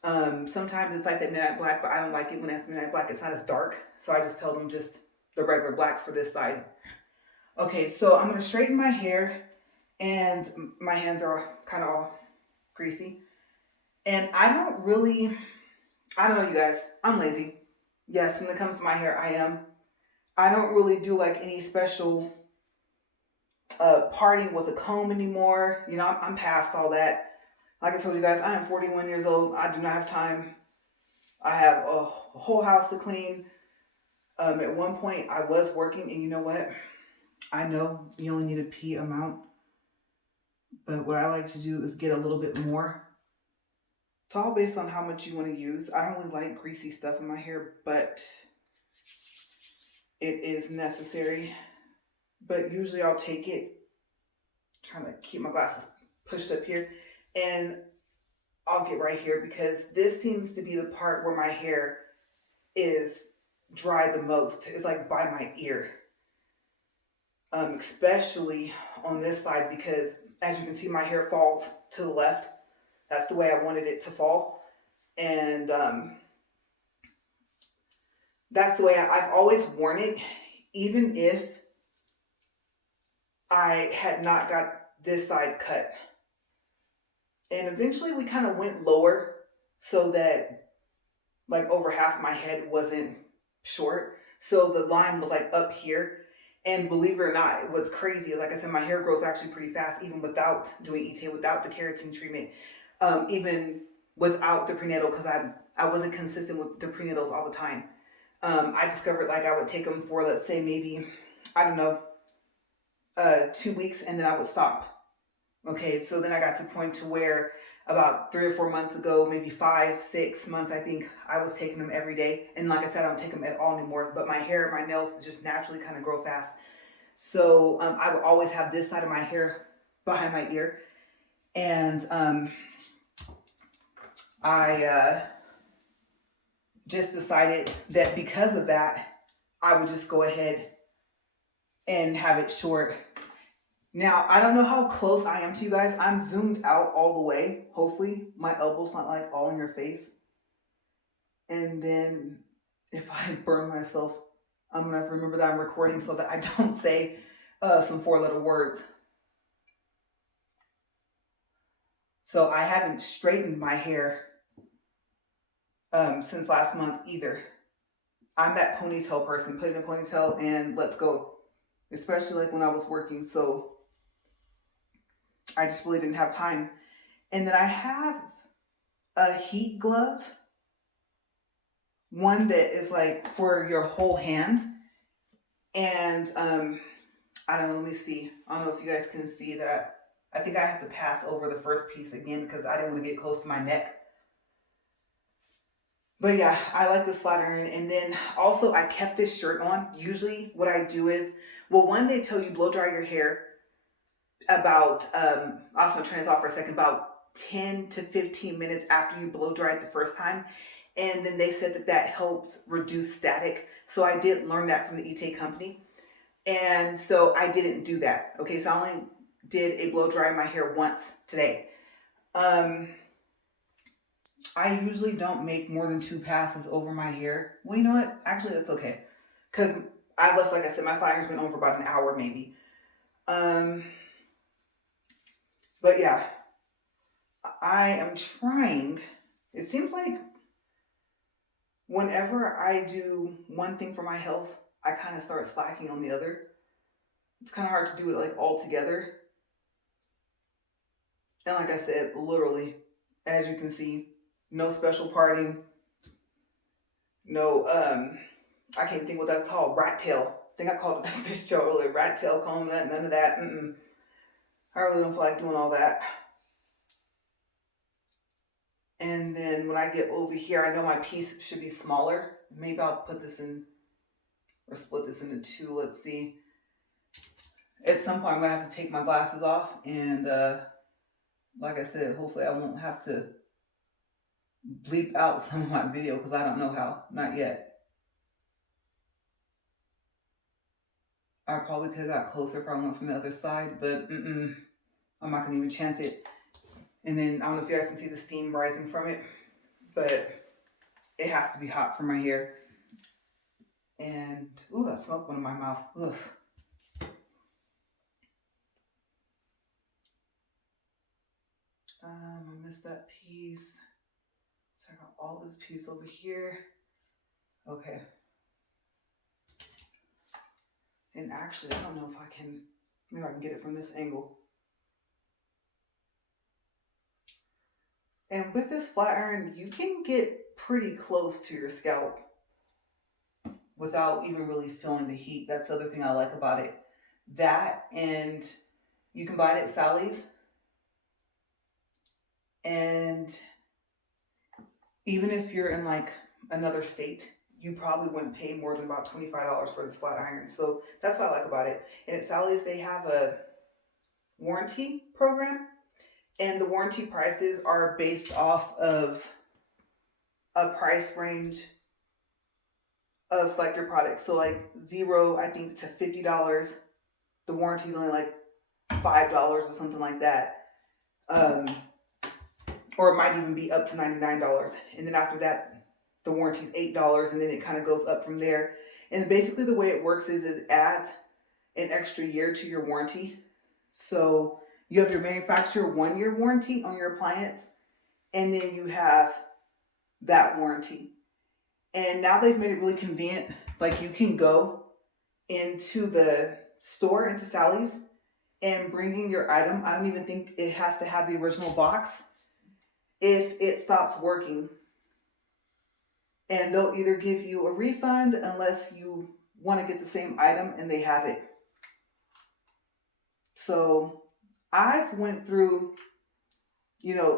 Sometimes it's like that midnight black, but I don't like it when it's midnight black. It's not as dark. So I just tell them just the regular black for this side. Okay, so I'm going to straighten my hair and my hands are kind of all greasy. And I don't know, you guys, I'm lazy. Yes, when it comes to my hair, I am. I don't really do like any special parting with a comb anymore. You know, I'm past all that. Like I told you guys, I am 41 years old. I do not have time. I have a whole house to clean. At one point, I was working, and you know what? I know you only need a pea amount, but what I like to do is get a little bit more. It's all based on how much you want to use. I don't really like greasy stuff in my hair, but it is necessary. But usually I'll take it, trying to keep my glasses pushed up here, and I'll get right here because this seems to be the part where my hair is dry the most. It's like by my ear. Especially on this side because as you can see my hair falls to the left. That's the way I wanted it to fall. And that's the way I've always worn it, even if I had not got this side cut. And eventually we kind of went lower so that like over half my head wasn't short. So the line was like up here. And believe it or not, it was crazy. Like I said, my hair grows actually pretty fast, even without doing ETA, without the keratin treatment, even without the prenatal, because I wasn't consistent with the prenatals all the time. I discovered like I would take them for, let's say, maybe, I don't know, 2 weeks, and then I would stop. Okay, so then I got to the point to where about 3 or 4 months ago, maybe 5, 6 months, I think, I was taking them every day. And like I said, I don't take them at all anymore, but my hair, my nails just naturally kind of grow fast. So I would always have this side of my hair behind my ear. And I just decided that because of that, I would just go ahead and have it short. Now, I don't know how close I am to you guys. I'm zoomed out all the way. Hopefully my elbow's not like all in your face. And then if I burn myself, I'm gonna have to remember that I'm recording so that I don't say some 4-letter words. So I haven't straightened my hair since last month either. I'm that ponytail person, put in a ponytail and let's go. Especially like when I was working, so I just really didn't have time. And then I have a heat glove, one that is like for your whole hand. And I don't know, let me see. I don't know if you guys can see that. I think I have to pass over the first piece again because I didn't want to get close to my neck. But yeah, I like this flatiron. And then also I kept this shirt on. Usually what I do is, well, one, they tell you blow dry your hair about, I lost my train of thought for a second, about 10 to 15 minutes after you blow dry it the first time. And then they said that that helps reduce static. So I did learn that from the Ite company. And so I didn't do that. Okay, so I only did a blow dry my hair once today. I usually don't make more than 2 passes over my hair. Well, you know what? Actually, that's okay. Because I left, like I said, my flatiron's been on for about an hour maybe. But yeah, I am trying. It seems like whenever I do one thing for my health, I kind of start slacking on the other. It's kind of hard to do it like all together. And like I said, literally, as you can see, no special parting, no, I can't think what that's called, rat tail. I think I called it the fish tail earlier, rat tail comb, none of that. I really don't feel like doing all that. And then when I get over here, I know my piece should be smaller. Maybe I'll put this in, or split this into 2, let's see. At some point, I'm gonna have to take my glasses off, and like I said, hopefully I won't have to bleep out some of my video because I don't know how, not yet. I probably could have got closer if I went from the other side, but I'm not gonna even chance it. And then I don't know if you guys can see the steam rising from it, but it has to be hot for my hair. And ooh, that smoke went in my mouth. Ugh. I missed that piece. So I got all this piece over here. Okay. And actually, I don't know if I can, maybe I can get it from this angle. And with this flat iron, you can get pretty close to your scalp without even really feeling the heat. That's the other thing I like about it. That, and you can buy it at Sally's. And even if you're in like another state, you probably wouldn't pay more than about $25 for this flat iron. So that's what I like about it. And at Sally's, they have a warranty program. And the warranty prices are based off of a price range of like your products. So like $0, I think, to $50. The warranty is only like $5 or something like that. Or it might even be up to $99. And then after that, the warranty is $8, and then it kind of goes up from there. And basically the way it works is it adds an extra year to your warranty. So you have your manufacturer 1-year warranty on your appliance, and then you have that warranty. And now they've made it really convenient. Like you can go into the store, into Sally's, and bring in your item. I don't even think it has to have the original box if it stops working. And they'll either give you a refund unless you want to get the same item and they have it. So I've went through,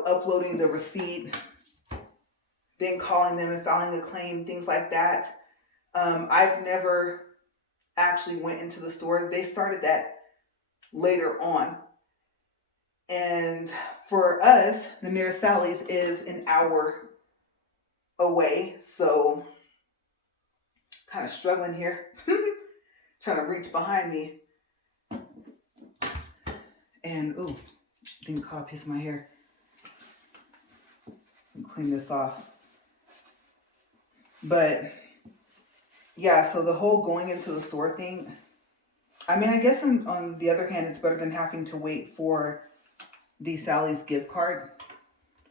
uploading the receipt, then calling them and filing a claim, things like that. I've never actually went into the store. They started that later on. And for us, the nearest Sally's is an hour away. So kind of struggling here, trying to reach behind me. And ooh, didn't caught a piece of my hair. Clean this off. But yeah, so the whole going into the store thing, I mean, I guess on the other hand, it's better than having to wait for the Sally's gift card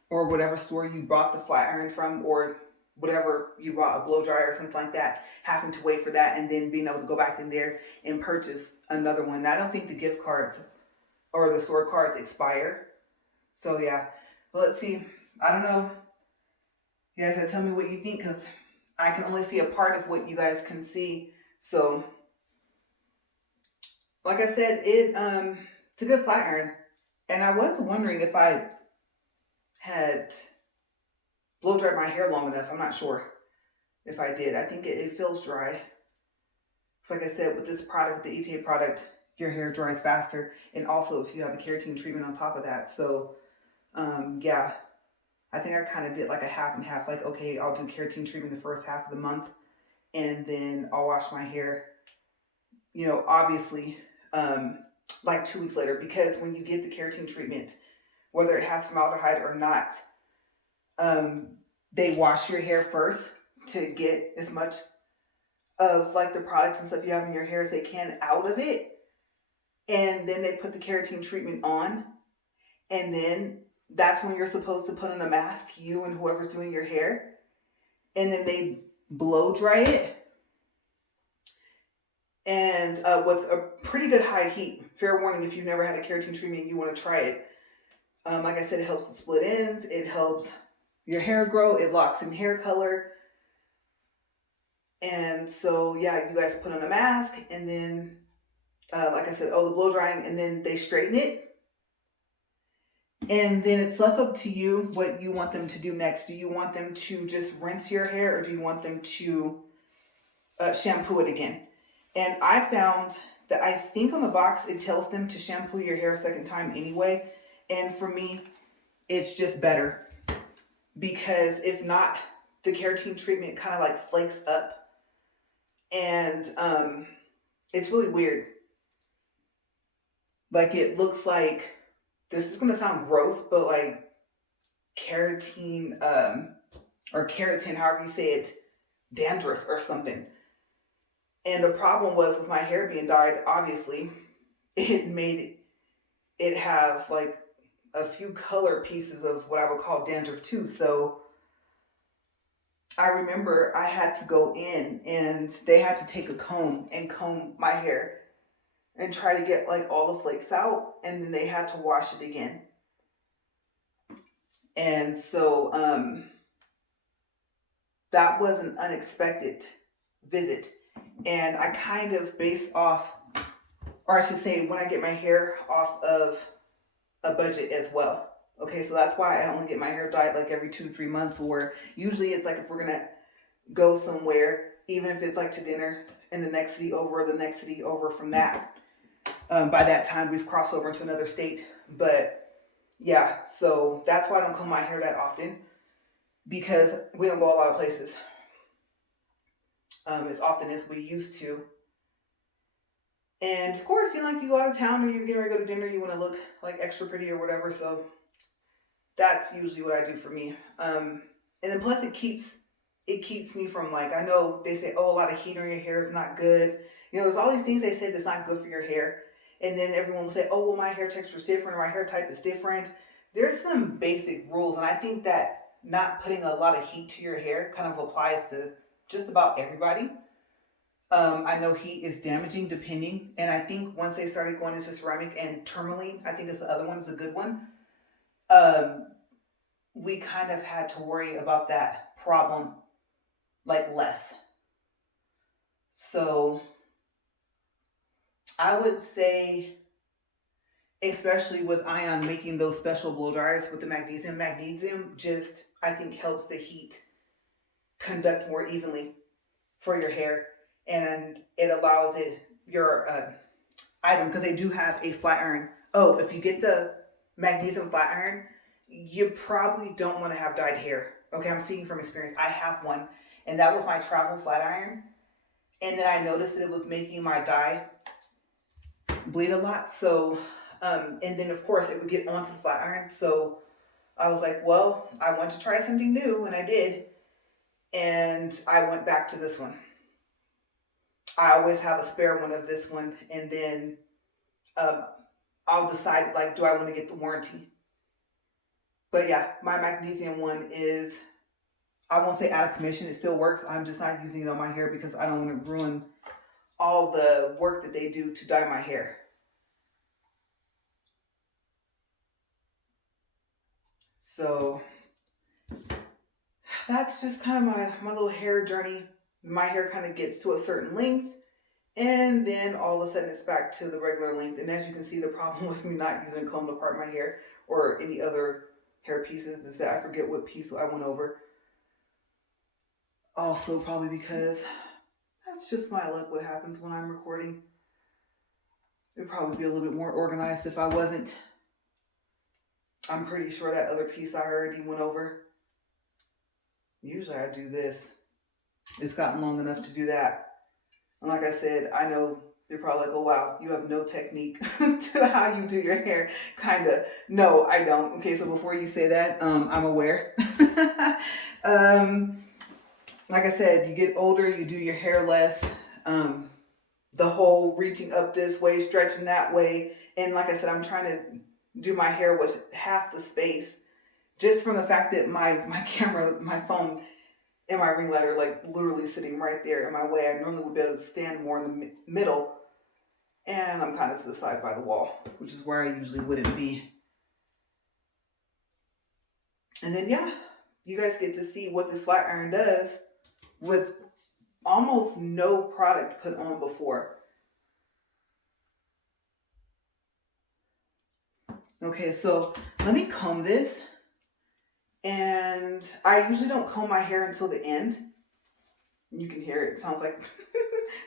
or whatever store you bought the flat iron from, or whatever you bought, a blow dryer or something like that, having to wait for that and then being able to go back in there and purchase another one. I don't think the gift cards or the store cards expire. So yeah, well, let's see. I don't know. You guys gotta tell me what you think, because I can only see a part of what you guys can see. So like I said, it's a good flat iron. And I was wondering if I had blow dried my hair long enough. I'm not sure if I did. I think it feels dry. It's like I said, with this product, with the ETA product, your hair dries faster. And also if you have a keratin treatment on top of that. So yeah, I think I kind of did like a half and half. Like, okay, I'll do keratin treatment the first half of the month, and then I'll wash my hair, you know, obviously like 2 weeks later, because when you get the keratin treatment, whether it has formaldehyde or not, they wash your hair first to get as much of like the products and stuff you have in your hair as they can out of it. And then they put the keratin treatment on. And then that's when you're supposed to put on a mask, you and whoever's doing your hair. And then they blow dry it. And with a pretty good high heat. Fair warning, if you've never had a keratin treatment and you want to try it. Like I said, it helps the split ends. It helps your hair grow. It locks in hair color. And so, yeah, you guys put on a mask. And then, like I said, the blow drying. And then they straighten it. And then it's left up to you what you want them to do next. Do you want them to just rinse your hair, or do you want them to shampoo it again? And I found that I think on the box it tells them to shampoo your hair a second time anyway. And for me, it's just better, because if not, the keratin treatment kind of like flakes up, and it's really weird. Like, it looks like, this is going to sound gross, but like keratin or keratin, however you say it, dandruff or something. And the problem was with my hair being dyed, obviously, it made it have like a few color pieces of what I would call dandruff too. So I remember I had to go in and they had to take a comb and comb my hair and try to get like all the flakes out, and then they had to wash it again. And so that was an unexpected visit. And I kind of base off, or I should say, when I get my hair off of a budget as well. Okay, so that's why I only get my hair dyed like every 2 to 3 months, or usually it's like if we're gonna go somewhere, even if it's like to dinner in the next city over, or the next city over from that. By that time, we've crossed over into another state. But yeah, so that's why I don't comb my hair that often, because we don't go a lot of places as often as we used to. And of course, you go out of town or you're getting ready to go to dinner, you want to look like extra pretty or whatever. So that's usually what I do for me. And then plus it keeps me from, like, I know they say, oh, a lot of heat on your hair is not good. You know, there's all these things they say that's not good for your hair. And then everyone will say, oh, well, my hair texture is different, or my hair type is different. There's some basic rules. And I think that not putting a lot of heat to your hair kind of applies to just about everybody. I know heat is damaging depending. And I think once they started going into ceramic and tourmaline, I think it's the other one, is a good one. We kind of had to worry about that problem like less. So I would say, especially with Ion making those special blow dryers with the magnesium just, I think, helps the heat conduct more evenly for your hair. And it allows your item, because they do have a flat iron. Oh, if you get the magnesium flat iron, you probably don't want to have dyed hair. Okay, I'm speaking from experience. I have one, and that was my travel flat iron. And then I noticed that it was making my dye bleed a lot. So, and then of course it would get onto the flat iron. So I was like, well, I want to try something new, and I did. And I went back to this one. I always have a spare one of this one, and then um, I'll decide, like, do I want to get the warranty? But yeah, my magnesium one is, I won't say out of commission. It still works. I'm just not using it on my hair because I don't want to ruin all the work that they do to dye my hair. So that's just kind of my little hair journey. My hair kind of gets to a certain length, and then all of a sudden it's back to the regular length. And as you can see, the problem with me not using comb to part my hair or any other hair pieces is that I forget what piece I went over. Also, probably because that's just my luck, what happens when I'm recording. It'd probably be a little bit more organized if I wasn't. I'm pretty sure that other piece I already went over. Usually I do this. It's gotten long enough to do that. And like I said, I know you're probably like, oh wow, you have no technique to how you do your hair. Kinda. No, I don't. Okay, so before you say that, I'm aware. Like I said, you get older, you do your hair less. The whole reaching up this way, stretching that way. And like I said, I'm trying to do my hair with half the space, just from the fact that my camera, my phone, and my ring light are like literally sitting right there in my way. I normally would be able to stand more in the middle, and I'm kind of to the side by the wall, which is where I usually wouldn't be. And then yeah, you guys get to see what this flat iron does with almost no product put on before. Okay, so let me comb this. And I usually don't comb my hair until the end. You can hear it. It sounds like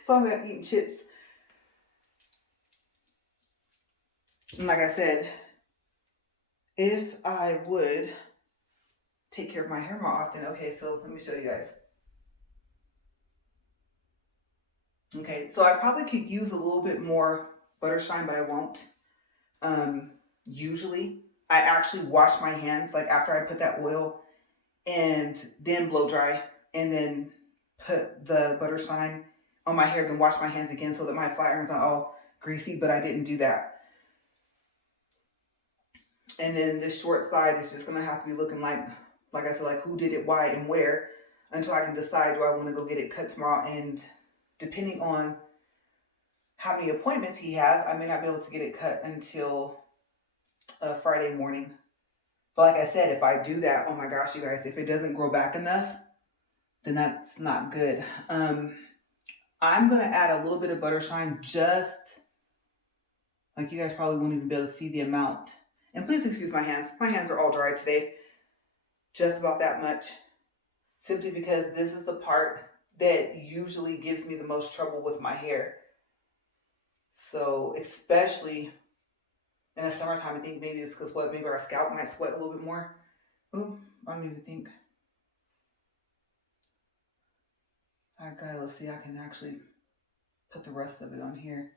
sounds like I'm eating chips. And like I said, if I would take care of my hair more often. Okay, so let me show you guys. Okay, so I probably could use a little bit more butter shine, but I won't. Usually I actually wash my hands like after I put that oil, and then blow dry, and then put the butter shine on my hair, then wash my hands again so that my flat iron's not all greasy, but I didn't do that. And then this short side is just gonna have to be looking like I said, like who did it, why, and where, until I can decide, do I want to go get it cut tomorrow? And depending on how many appointments he has, I may not be able to get it cut until Friday morning. But like I said, if I do that, oh my gosh, you guys, if it doesn't grow back enough, then that's not good. I'm going to add a little bit of butter shine, just like you guys probably won't even be able to see the amount. And please excuse my hands. My hands are all dry today. Just about that much. Simply because this is the part that usually gives me the most trouble with my hair. So especially in the summertime, I think maybe it's because maybe our scalp might sweat a little bit more. Oh, I don't even think. Okay, let's see, I can actually put the rest of it on here.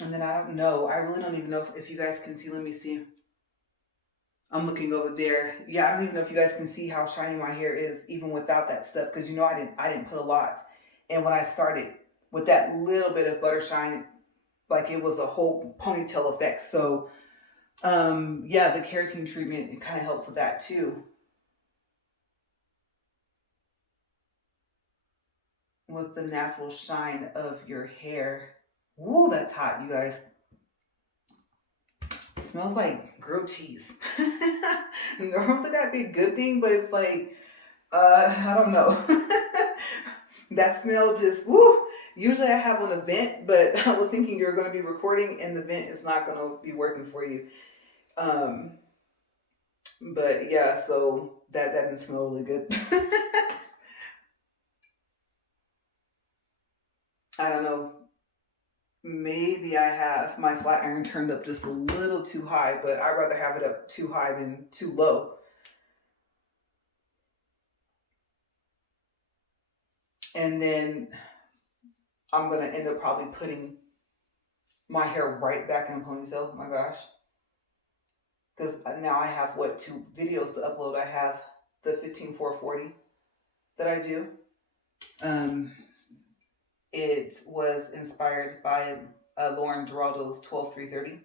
And then I don't know, I really don't even know if you guys can see. Let me see. I'm looking over there. Yeah, I don't even know if you guys can see how shiny my hair is even without that stuff, because you know I didn't put a lot. And when I started with that little bit of butter shine, like it was a whole ponytail effect. So yeah, the keratin treatment, it kind of helps with that too. With the natural shine of your hair. Woo, that's hot, you guys. It smells like grilled cheese. Normally that'd be a good thing, but it's like, I don't know. That smell just, woo. Usually I have an event, but I was thinking you're going to be recording and the vent is not going to be working for you. But yeah, so that didn't smell really good. I don't know. maybe I have my flat iron turned up just a little too high, but I'd rather have it up too high than too low. And then I'm going to end up probably putting my hair right back in a ponytail. Oh my gosh. Because now I have, what, 2 videos to upload. I have the 15440 that I do. It was inspired by Lauren Geraldo's 12330.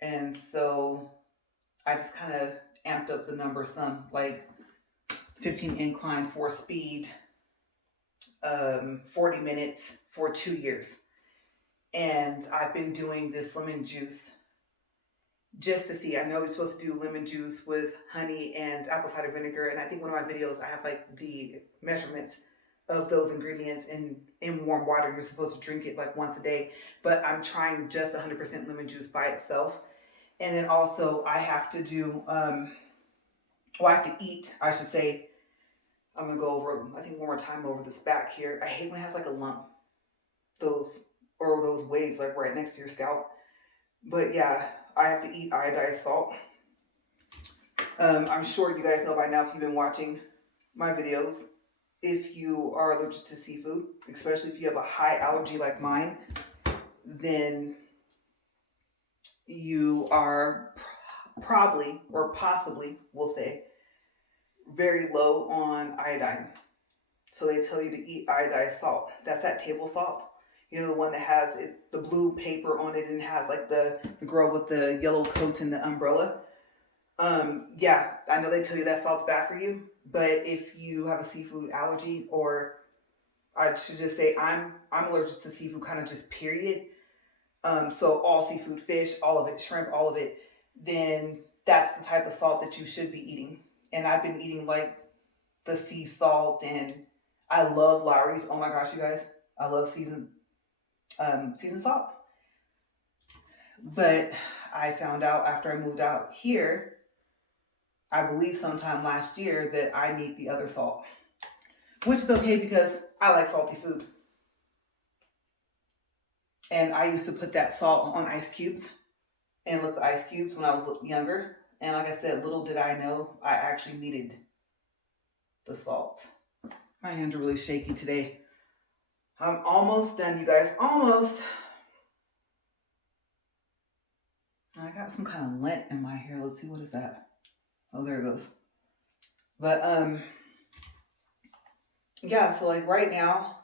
And so I just kind of amped up the number some, like 15 incline, 4 speed, 40 minutes for 2 years. And I've been doing this lemon juice just to see. I know we're supposed to do lemon juice with honey and apple cider vinegar. And I think one of my videos, I have like the measurements of those ingredients in warm water. You're supposed to drink it like once a day. But I'm trying just 100% lemon juice by itself. And then also I have to do, I have to eat, I should say. I'm going to go over, I think one more time over this back here. I hate when it has like a lump. Those waves like right next to your scalp. But yeah, I have to eat iodized salt. I'm sure you guys know by now if you've been watching my videos, if you are allergic to seafood, especially if you have a high allergy like mine, then you are probably, or possibly, we'll say, very low on iodine. So they tell you to eat iodized salt. That's that table salt. You know, the one that has the blue paper on it and has like the girl with the yellow coat and the umbrella. Yeah, I know they tell you that salt's bad for you, but if you have a seafood allergy, or I should just say I'm allergic to seafood, kind of just period. So all seafood, fish, all of it, shrimp, all of it, then that's the type of salt that you should be eating. And I've been eating like the sea salt, and I love LaRae's. Oh my gosh, you guys, I love seasoned salt. But I found out after I moved out here, I believe sometime last year, that I need the other salt, which is okay because I like salty food. And I used to put that salt on ice cubes and lick the ice cubes when I was younger. And like I said, little did I know I actually needed the salt. My hands are really shaky today. I'm almost done, you guys. Almost. I got some kind of lint in my hair. Let's see, what is that? Oh, there it goes. But yeah, so like right now,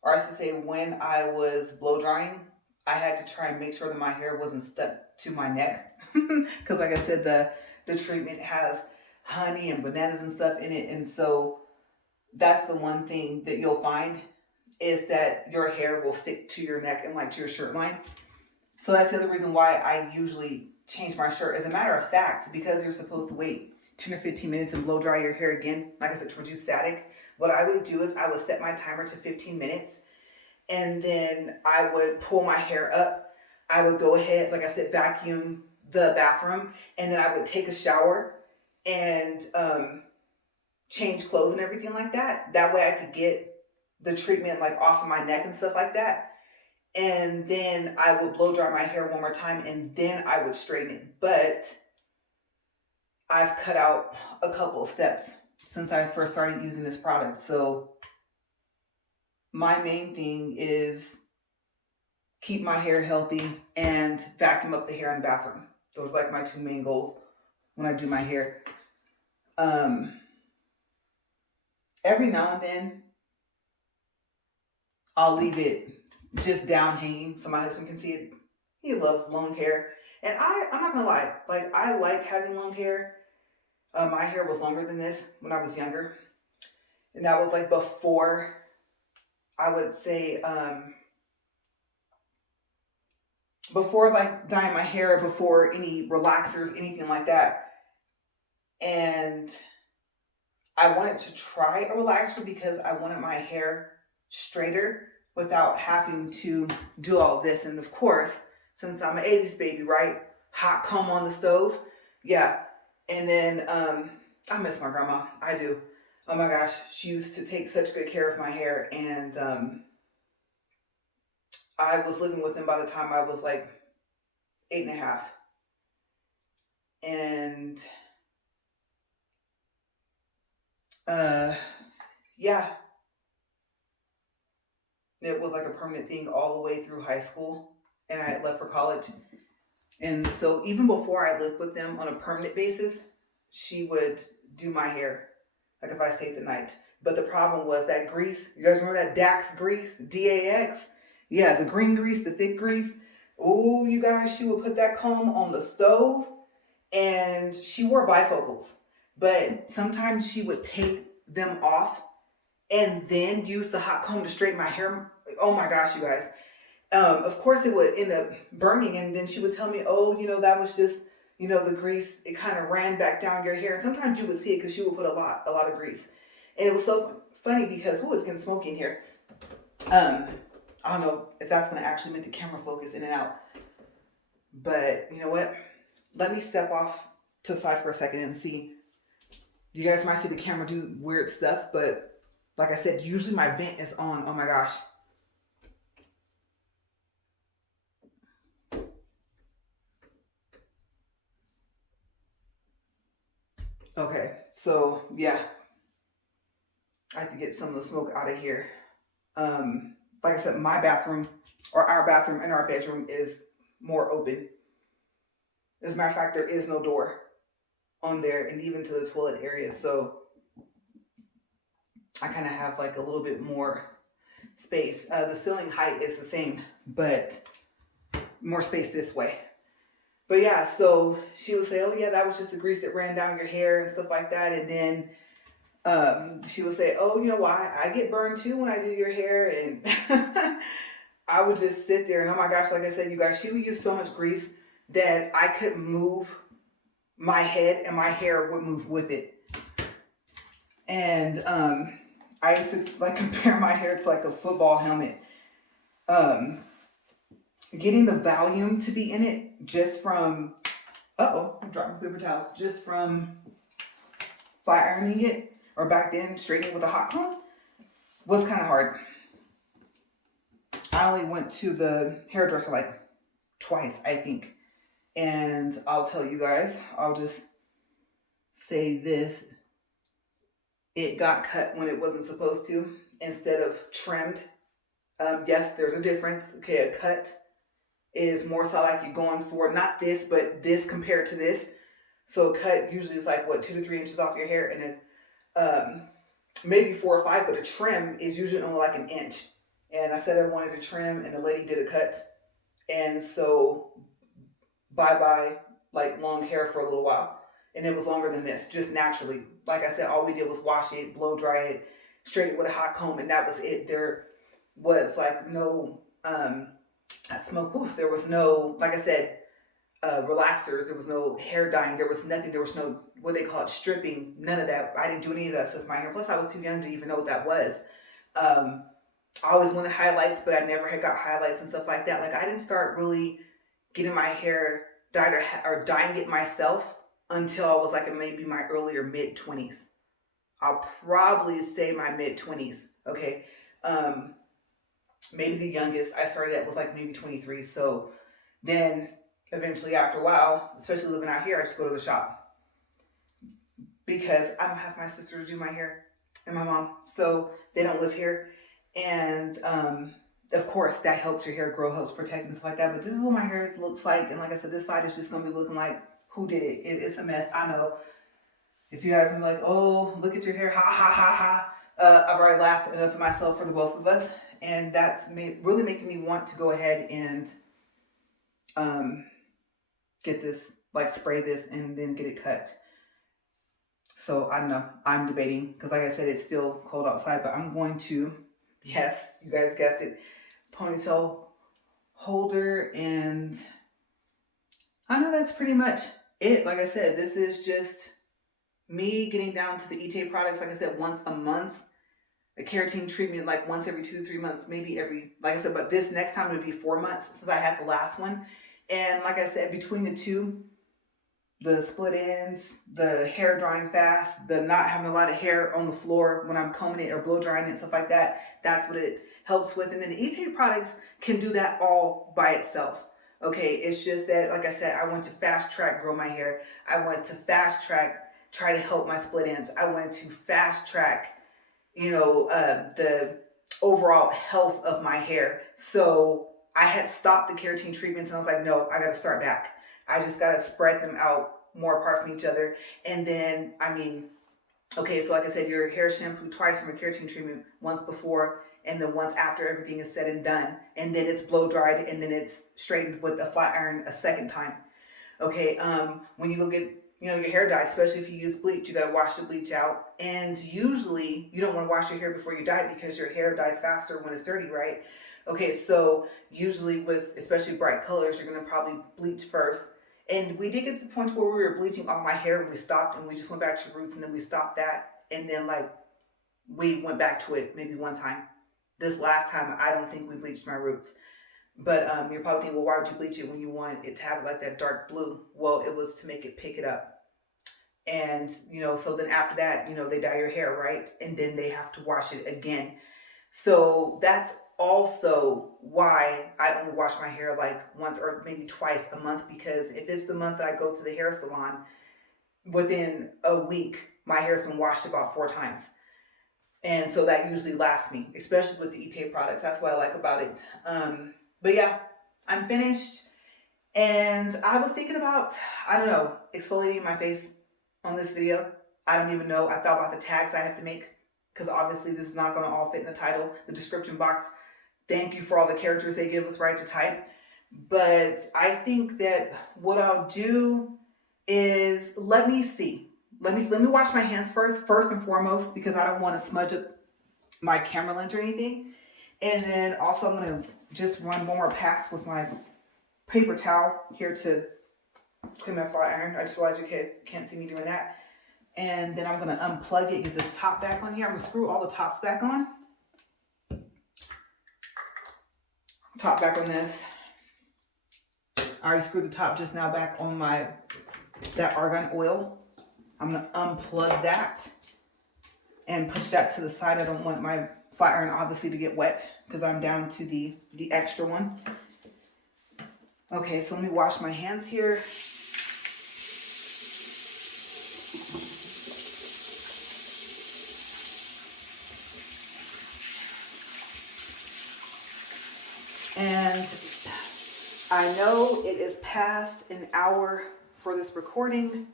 or I should say when I was blow drying, I had to try and make sure that my hair wasn't stuck to my neck. Because like I said, the treatment has honey and bananas and stuff in it. And so that's the one thing that you'll find, is that your hair will stick to your neck and like to your shirt line. So that's the other reason why I usually change my shirt. As a matter of fact, because you're supposed to wait 10 or 15 minutes and blow dry your hair again, like I said, to reduce static, what I would do is I would set my timer to 15 minutes, and then I would pull my hair up. I would go ahead, like I said, vacuum the bathroom, and then I would take a shower and change clothes and everything like that. That way I could get the treatment like off of my neck and stuff like that. And then I would blow dry my hair one more time, and then I would straighten it. But I've cut out a couple of steps since I first started using this product. So my main thing is keep my hair healthy and vacuum up the hair in the bathroom. Those are like my 2 main goals when I do my hair. Every now and then I'll leave it just down hanging so my husband can see it. He loves long hair. And I'm not gonna lie, like I like having long hair. My hair was longer than this when I was younger. And that was like before, I would say, before like dyeing my hair, before any relaxers, anything like that. And I wanted to try a relaxer because I wanted my hair straighter without having to do all this. And of course, since I'm an 80s baby, right? Hot comb on the stove. Yeah. And then I miss my grandma. I do. Oh my gosh. She used to take such good care of my hair. And I was living with him by the time I was like 8.5. And yeah, it was like a permanent thing all the way through high school. And I had left for college. And so even before I lived with them on a permanent basis, she would do my hair, like if I stayed the night. But the problem was that grease. You guys remember that Dax grease? DAX? Yeah, the green grease, the thick grease. Oh, you guys, she would put that comb on the stove, and she wore bifocals. But sometimes she would take them off and then use the hot comb to straighten my hair. Oh my gosh, you guys. Of course it would end up burning, and then she would tell me, oh, that was just, the grease, it kind of ran back down your hair. And sometimes you would see it because she would put a lot of grease. And it was so funny because, it's getting smoky in here. I don't know if that's going to actually make the camera focus in and out. But you know what? Let me step off to the side for a second and see. You guys might see the camera do weird stuff, but like I said, usually my vent is on. Oh my gosh. Okay, so yeah, I have to get some of the smoke out of here. Like I said, my bathroom, or our bathroom in our bedroom, is more open. As a matter of fact, there is no door on there, and even to the toilet area. So I kind of have like a little bit more space. The ceiling height is the same, but more space this way. But yeah, so she would say, oh yeah, that was just the grease that ran down your hair and stuff like that. And then she would say, oh, why? I get burned too when I do your hair. And I would just sit there, and oh my gosh, like I said, you guys, she would use so much grease that I couldn't move my head, and my hair would move with it. And I used to like compare my hair to like a football helmet. Getting the volume to be in it just from, I'm dropping my paper towel, just from flat ironing it, or back then straightening with a hot comb, was kind of hard. I only went to the hairdresser like twice, I think. And I'll tell you guys, I'll just say this. It got cut when it wasn't supposed to, instead of trimmed. Yes, there's a difference. Okay, a cut is more so like you're going for not this, but this compared to this. So a cut usually is like 2 to 3 inches off your hair, and then maybe 4 or 5. But a trim is usually only like 1 inch. And I said I wanted a trim, and the lady did a cut, and so bye like long hair for a little while. And it was longer than this, just naturally. Like I said, all we did was wash it, blow dry it, straighten it with a hot comb, and that was it. There was like no smoke. There was no, like I said, relaxers. There was no hair dyeing. There was nothing. There was no, what they call it, stripping. None of that. I didn't do any of that stuff to my hair. Plus, I was too young to even know what that was. I always wanted highlights, but I never had got highlights and stuff like that. Like, I didn't start really getting my hair dyed or dyeing it myself until I was like maybe my earlier mid-20s. I'll probably say my mid-20s. Okay. Maybe the youngest I started at was like maybe 23. So then eventually, after a while, especially living out here, I just go to the shop because I don't have my sister to do my hair and my mom, so they don't live here. And of course, that helps your hair grow, helps protect and stuff like that. But this is what my hair looks like. And like I said, this side is just going to be looking like, who did it? It's a mess. I know. If you guys are like, oh, look at your hair, ha, ha, ha, ha. I've already laughed enough at myself for the both of us. And that's really making me want to go ahead and get this, like spray this and then get it cut. So I don't know. I'm debating because like I said, it's still cold outside, but I'm going to, yes, you guys guessed it, ponytail holder. And I know that's pretty much it. Like I said, this is just me getting down to the Ite products, like I said, once a month. A keratin treatment like once every 2 to 3 months, maybe every, like I said, but this next time would be 4 months since I had the last one. And like I said, between the two, the split ends, the hair drying fast, the not having a lot of hair on the floor when I'm combing it or blow drying it and stuff like that, that's what it helps with. And then the E-Tape products can do that all by itself. Okay, it's just that, like I said, I want to fast track grow my hair. I want to fast track try to help my split ends. I wanted to fast track, the overall health of my hair. So I had stopped the keratin treatments and I was like, no, I got to start back. I just got to spread them out more apart from each other. And then, okay, so like I said, your hair shampoo twice from a keratin treatment, once before and then once after everything is said and done. And then it's blow dried and then it's straightened with a flat iron a second time. Okay, when you go get your hair dyed, especially if you use bleach, you gotta wash the bleach out. And usually you don't want to wash your hair before you dye it because your hair dyes faster when it's dirty, right? Okay, so usually with especially bright colors, you're gonna probably bleach first. And we did get to the point where we were bleaching all my hair and we stopped and we just went back to roots and then we stopped that. And then we went back to it maybe one time. This last time, I don't think we bleached my roots. But you're probably thinking, well, why would you bleach it when you want it to have like that dark blue? Well, it was to make it pick it up. And, so then after that, they dye your hair, right? And then they have to wash it again. So that's also why I only wash my hair like once or maybe twice a month, because if it's the month that I go to the hair salon, within a week, my hair's been washed about 4 times. And so that usually lasts me, especially with the E-Tape products. That's what I like about it. But yeah, I'm finished. And I was thinking about, I don't know, exfoliating my face on this video. I don't even know. I thought about the tags I have to make because obviously this is not going to all fit in the title, the description box. Thank you for all the characters they give us, right, to type. But I think that what I'll do is, let me see. Let me wash my hands first and foremost, because I don't want to smudge up my camera lens or anything. And then also I'm going to just run one more pass with my paper towel here to clean my flat iron. I just realized you guys can't see me doing that. And then I'm going to unplug it, get this top back on here. I'm going to screw all the tops back on. Top back on this. I already screwed the top just now back on that argan oil. I'm going to unplug that and push that to the side. I don't want my flat iron obviously to get wet because I'm down to the extra one. Okay, so let me wash my hands here. And I know it is past an hour for this recording.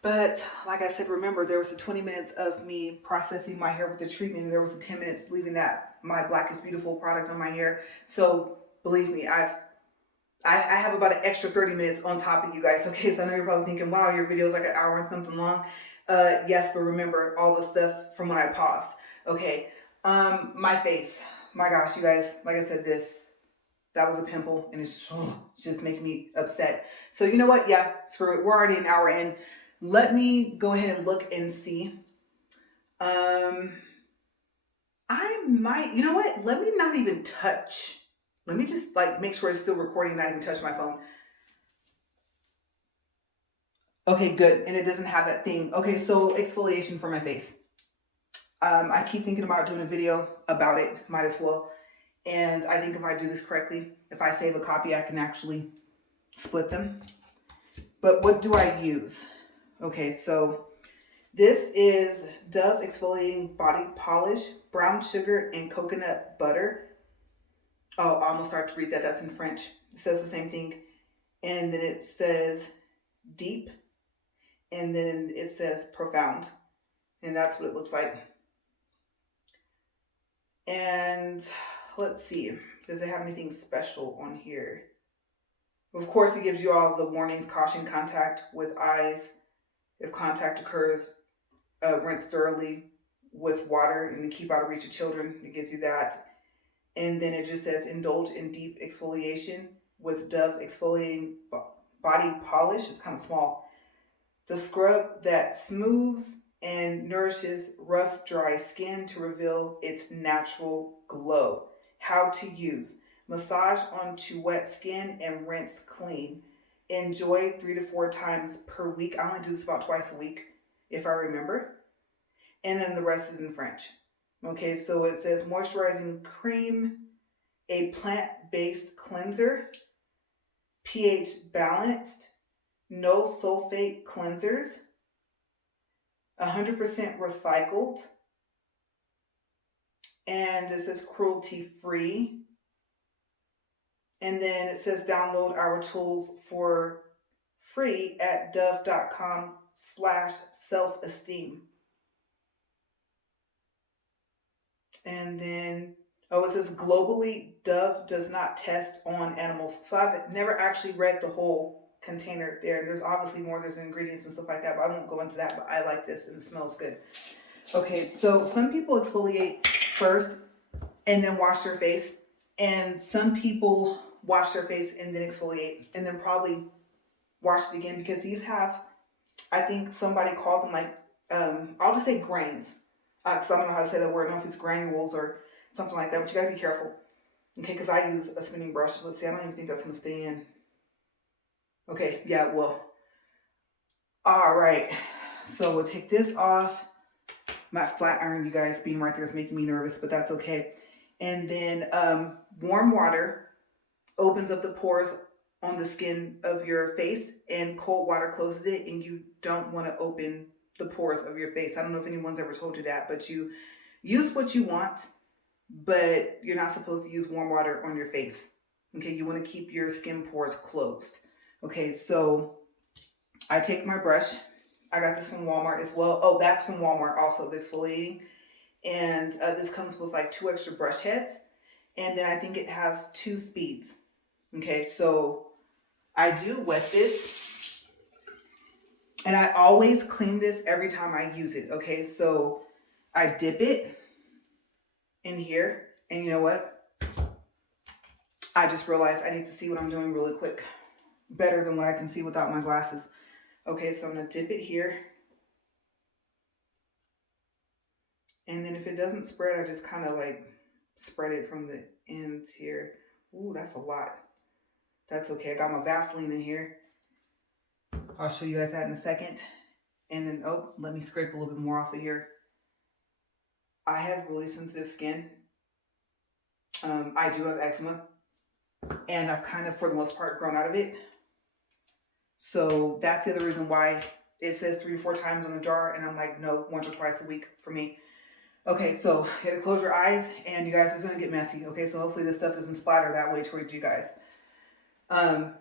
But like I said, remember, there was a 20 minutes of me processing my hair with the treatment, and there was a 10 minutes leaving my Black is Beautiful product on my hair. So believe me, I have about an extra 30 minutes on top of you guys. Okay, so I know you're probably thinking, wow, your video is like an hour and something long. Yes, but remember all the stuff from when I paused. Okay, my face. My gosh, you guys, like I said, that was a pimple, and it's just making me upset. So you know what? Yeah, screw it. We're already an hour in. Let me go ahead and look and see. I might, you know what? Let me not even touch. Let me just make sure it's still recording, not even touch my phone. Okay, good. And it doesn't have that thing. Okay, so exfoliation for my face. I keep thinking about doing a video about it. Might as well. And I think if I do this correctly, if I save a copy, I can actually split them. But what do I use? Okay, so this is Dove Exfoliating Body Polish, brown sugar, and coconut butter. Oh, I almost started to read that. That's in French. It says the same thing. And then it says deep. And then it says profound. And that's what it looks like. And let's see. Does it have anything special on here? Of course, it gives you all the warnings. Caution, contact with eyes. If contact occurs, rinse thoroughly with water and keep out of reach of children. It gives you that. And then it just says indulge in deep exfoliation with Dove Exfoliating Body Polish. It's kind of small. The scrub that smooths and nourishes rough, dry skin to reveal its natural glow. How to use. Massage onto wet skin and rinse clean. Enjoy 3 to 4 times per week. I only do this about twice a week, if I remember. And then the rest is in French. Okay, so it says moisturizing cream, a plant-based cleanser, pH balanced, no sulfate cleansers, 100% recycled, and it says cruelty free. And then it says download our tools for free at dove.com/self-esteem. And then, oh, it says globally, Dove does not test on animals. So I've never actually read the whole container there. There's obviously more, there's ingredients and stuff like that, but I won't go into that, but I like this and it smells good. Okay, so some people exfoliate first and then wash their face. And some people wash their face and then exfoliate and then probably wash it again, because these have, I think somebody called them like, I'll just say grains. Because I don't know how to say that word. I don't know if it's granules or something like that, but you gotta be careful. Okay, because I use a spinning brush. Let's see, I don't even think that's gonna stay in. Okay, yeah, well. All right, so we'll take this off. My flat iron, you guys, being right there is making me nervous, but that's okay. And then warm water opens up the pores on the skin of your face, and cold water closes it, and you don't want to open the pores of your face. I don't know if anyone's ever told you that, but you use what you want, but you're not supposed to use warm water on your face. Okay, you want to keep your skin pores closed. Okay, so I take my brush. I got this from Walmart as well. Oh, that's from Walmart also, the exfoliating. And this comes with like 2 extra brush heads. And then I think it has 2 speeds. Okay, so I do wet this. And I always clean this every time I use it. Okay, so I dip it in here. And you know what? I just realized I need to see what I'm doing really quick. Better than what I can see without my glasses. Okay, so I'm going to dip it here. And then if it doesn't spread, I just kind of like spread it from the ends here. Ooh, that's a lot. That's okay. I got my Vaseline in here. I'll show you guys that in a second. And then, oh, let me scrape a little bit more off of here. I have really sensitive skin. I do have eczema. And I've kind of, for the most part, grown out of it. So that's the other reason why it says 3 or 4 times on the jar. And I'm like, no, once or twice a week for me. Okay, so you gotta close your eyes, and you guys, it's gonna get messy. Okay, so hopefully this stuff doesn't splatter that way towards you guys. I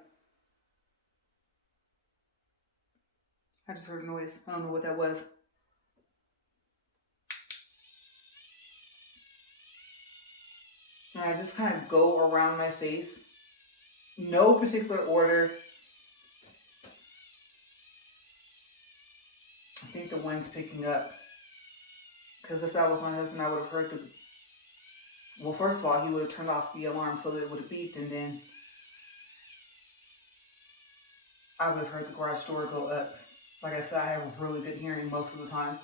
just heard a noise. I don't know what that was. And I just kind of go around my face. No particular order. I think the wind's picking up. Because if that was my husband, I would have heard the... Well, first of all, he would have turned off the alarm so that it would have beeped, and then I would have heard the garage door go up. Like I said, I have really good hearing most of the time.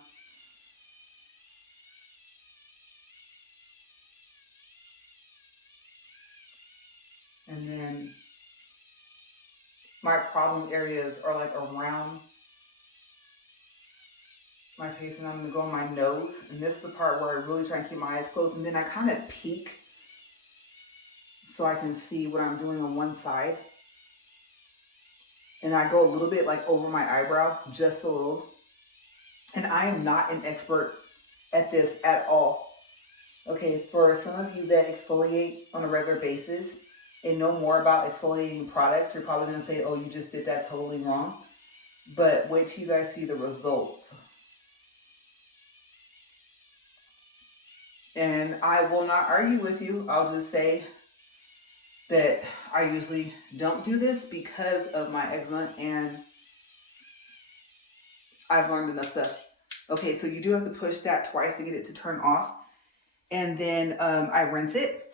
And then my problem areas are like around my face, and I'm going to go on my nose. And this is the part where I really try to keep my eyes closed. And then I kind of peek so I can see what I'm doing on one side. And I go a little bit like over my eyebrow, just a little. And I am not an expert at this at all. Okay, for some of you that exfoliate on a regular basis and know more about exfoliating products, you're probably going to say, oh, you just did that totally wrong. But wait till you guys see the results. And I will not argue with you. I'll just say that I usually don't do this because of my eczema, and I've learned enough stuff. Okay, so you do have to push that twice to get it to turn off. And then I rinse it.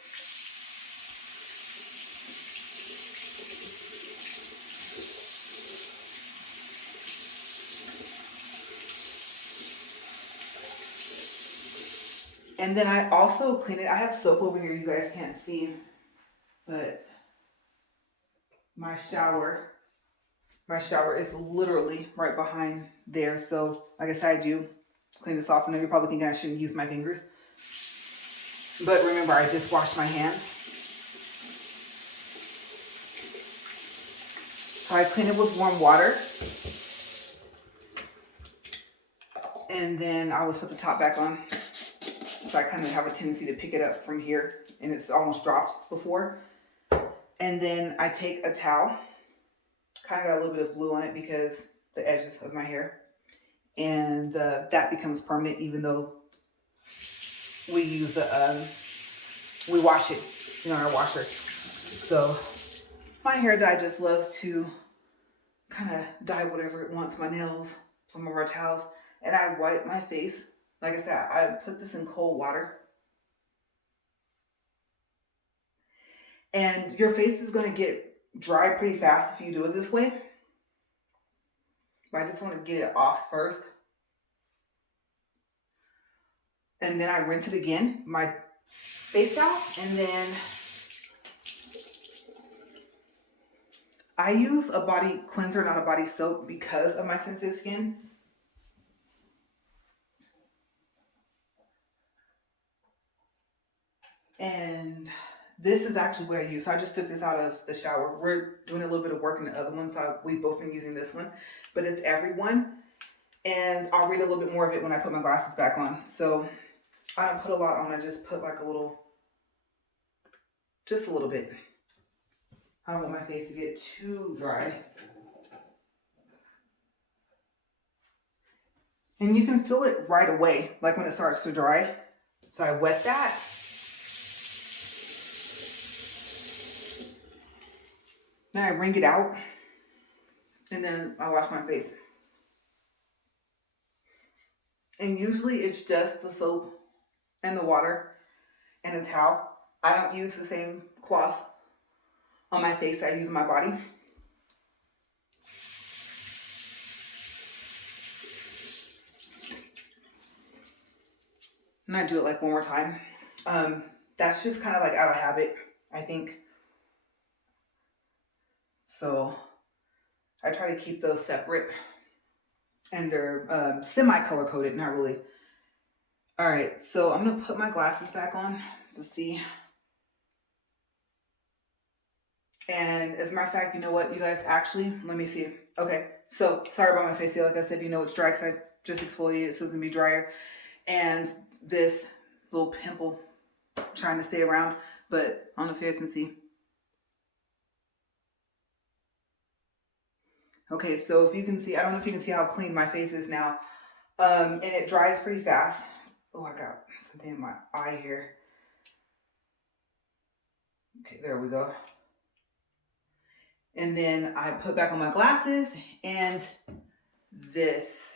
And then I also clean it. I have soap over here. You guys can't see, but my shower is literally right behind there. So like I said, I do clean this off. And you're probably thinking I shouldn't use my fingers. But remember, I just washed my hands. So I clean it with warm water. And then I always put the top back on. So I kind of have a tendency to pick it up from here. And it's almost dropped before. And then I take a towel. Kind of got a little bit of glue on it because the edges of my hair. And that becomes permanent even though we use we wash it in our washer. So my hair dye just loves to kind of dye whatever it wants, my nails, some of our towels. And I wipe my face. Like I said, I put this in cold water. And your face is going to get dry pretty fast if you do it this way. But I just want to get it off first. And then I rinse it again, my face towel. And then I use a body cleanser, not a body soap, because of my sensitive skin. And this is actually what I use. So I just took this out of the shower. We're doing a little bit of work in the other one, so we've both been using this one. But it's Everyone. And I'll read a little bit more of it when I put my glasses back on. So I don't put a lot on. I just put like a little, just a little bit. I don't want my face to get too dry. And you can feel it right away, like when it starts to dry. So I wet that. Then I wring it out. And then I wash my face. And usually it's just the soap and the water and a towel. I don't use the same cloth on my face I use on my body. And I do it like one more time. That's just kind of like out of habit, I think. So I try to keep those separate. And they're semi-color coded, not really. All right, so I'm gonna put my glasses back on to see. And as a matter of fact, you know what, you guys, actually, let me see. Okay, so sorry about my face here. Like I said, you know, it's dry because I just exfoliated, so it's gonna be drier. And this little pimple trying to stay around, but I don't know if you guys can see. Okay, so if you can see, I don't know if you can see how clean my face is now. And it dries pretty fast. Oh, I got something in my eye here. Okay, there we go. And then I put back on my glasses, and this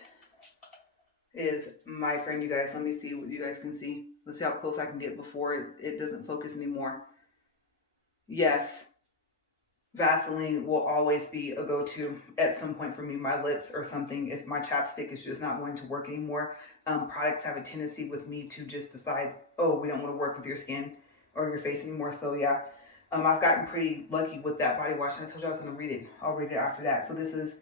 is my friend, you guys. Let me see what you guys can see. Let's see how close I can get before it doesn't focus anymore. Yes, Vaseline will always be a go-to at some point for me, my lips or something. If my chapstick is just not going to work anymore, products have a tendency with me to just decide, oh, we don't want to work with your skin or your face anymore. So yeah, I've gotten pretty lucky with that body wash. And I told you I was going to read it. I'll read it after that. So this is,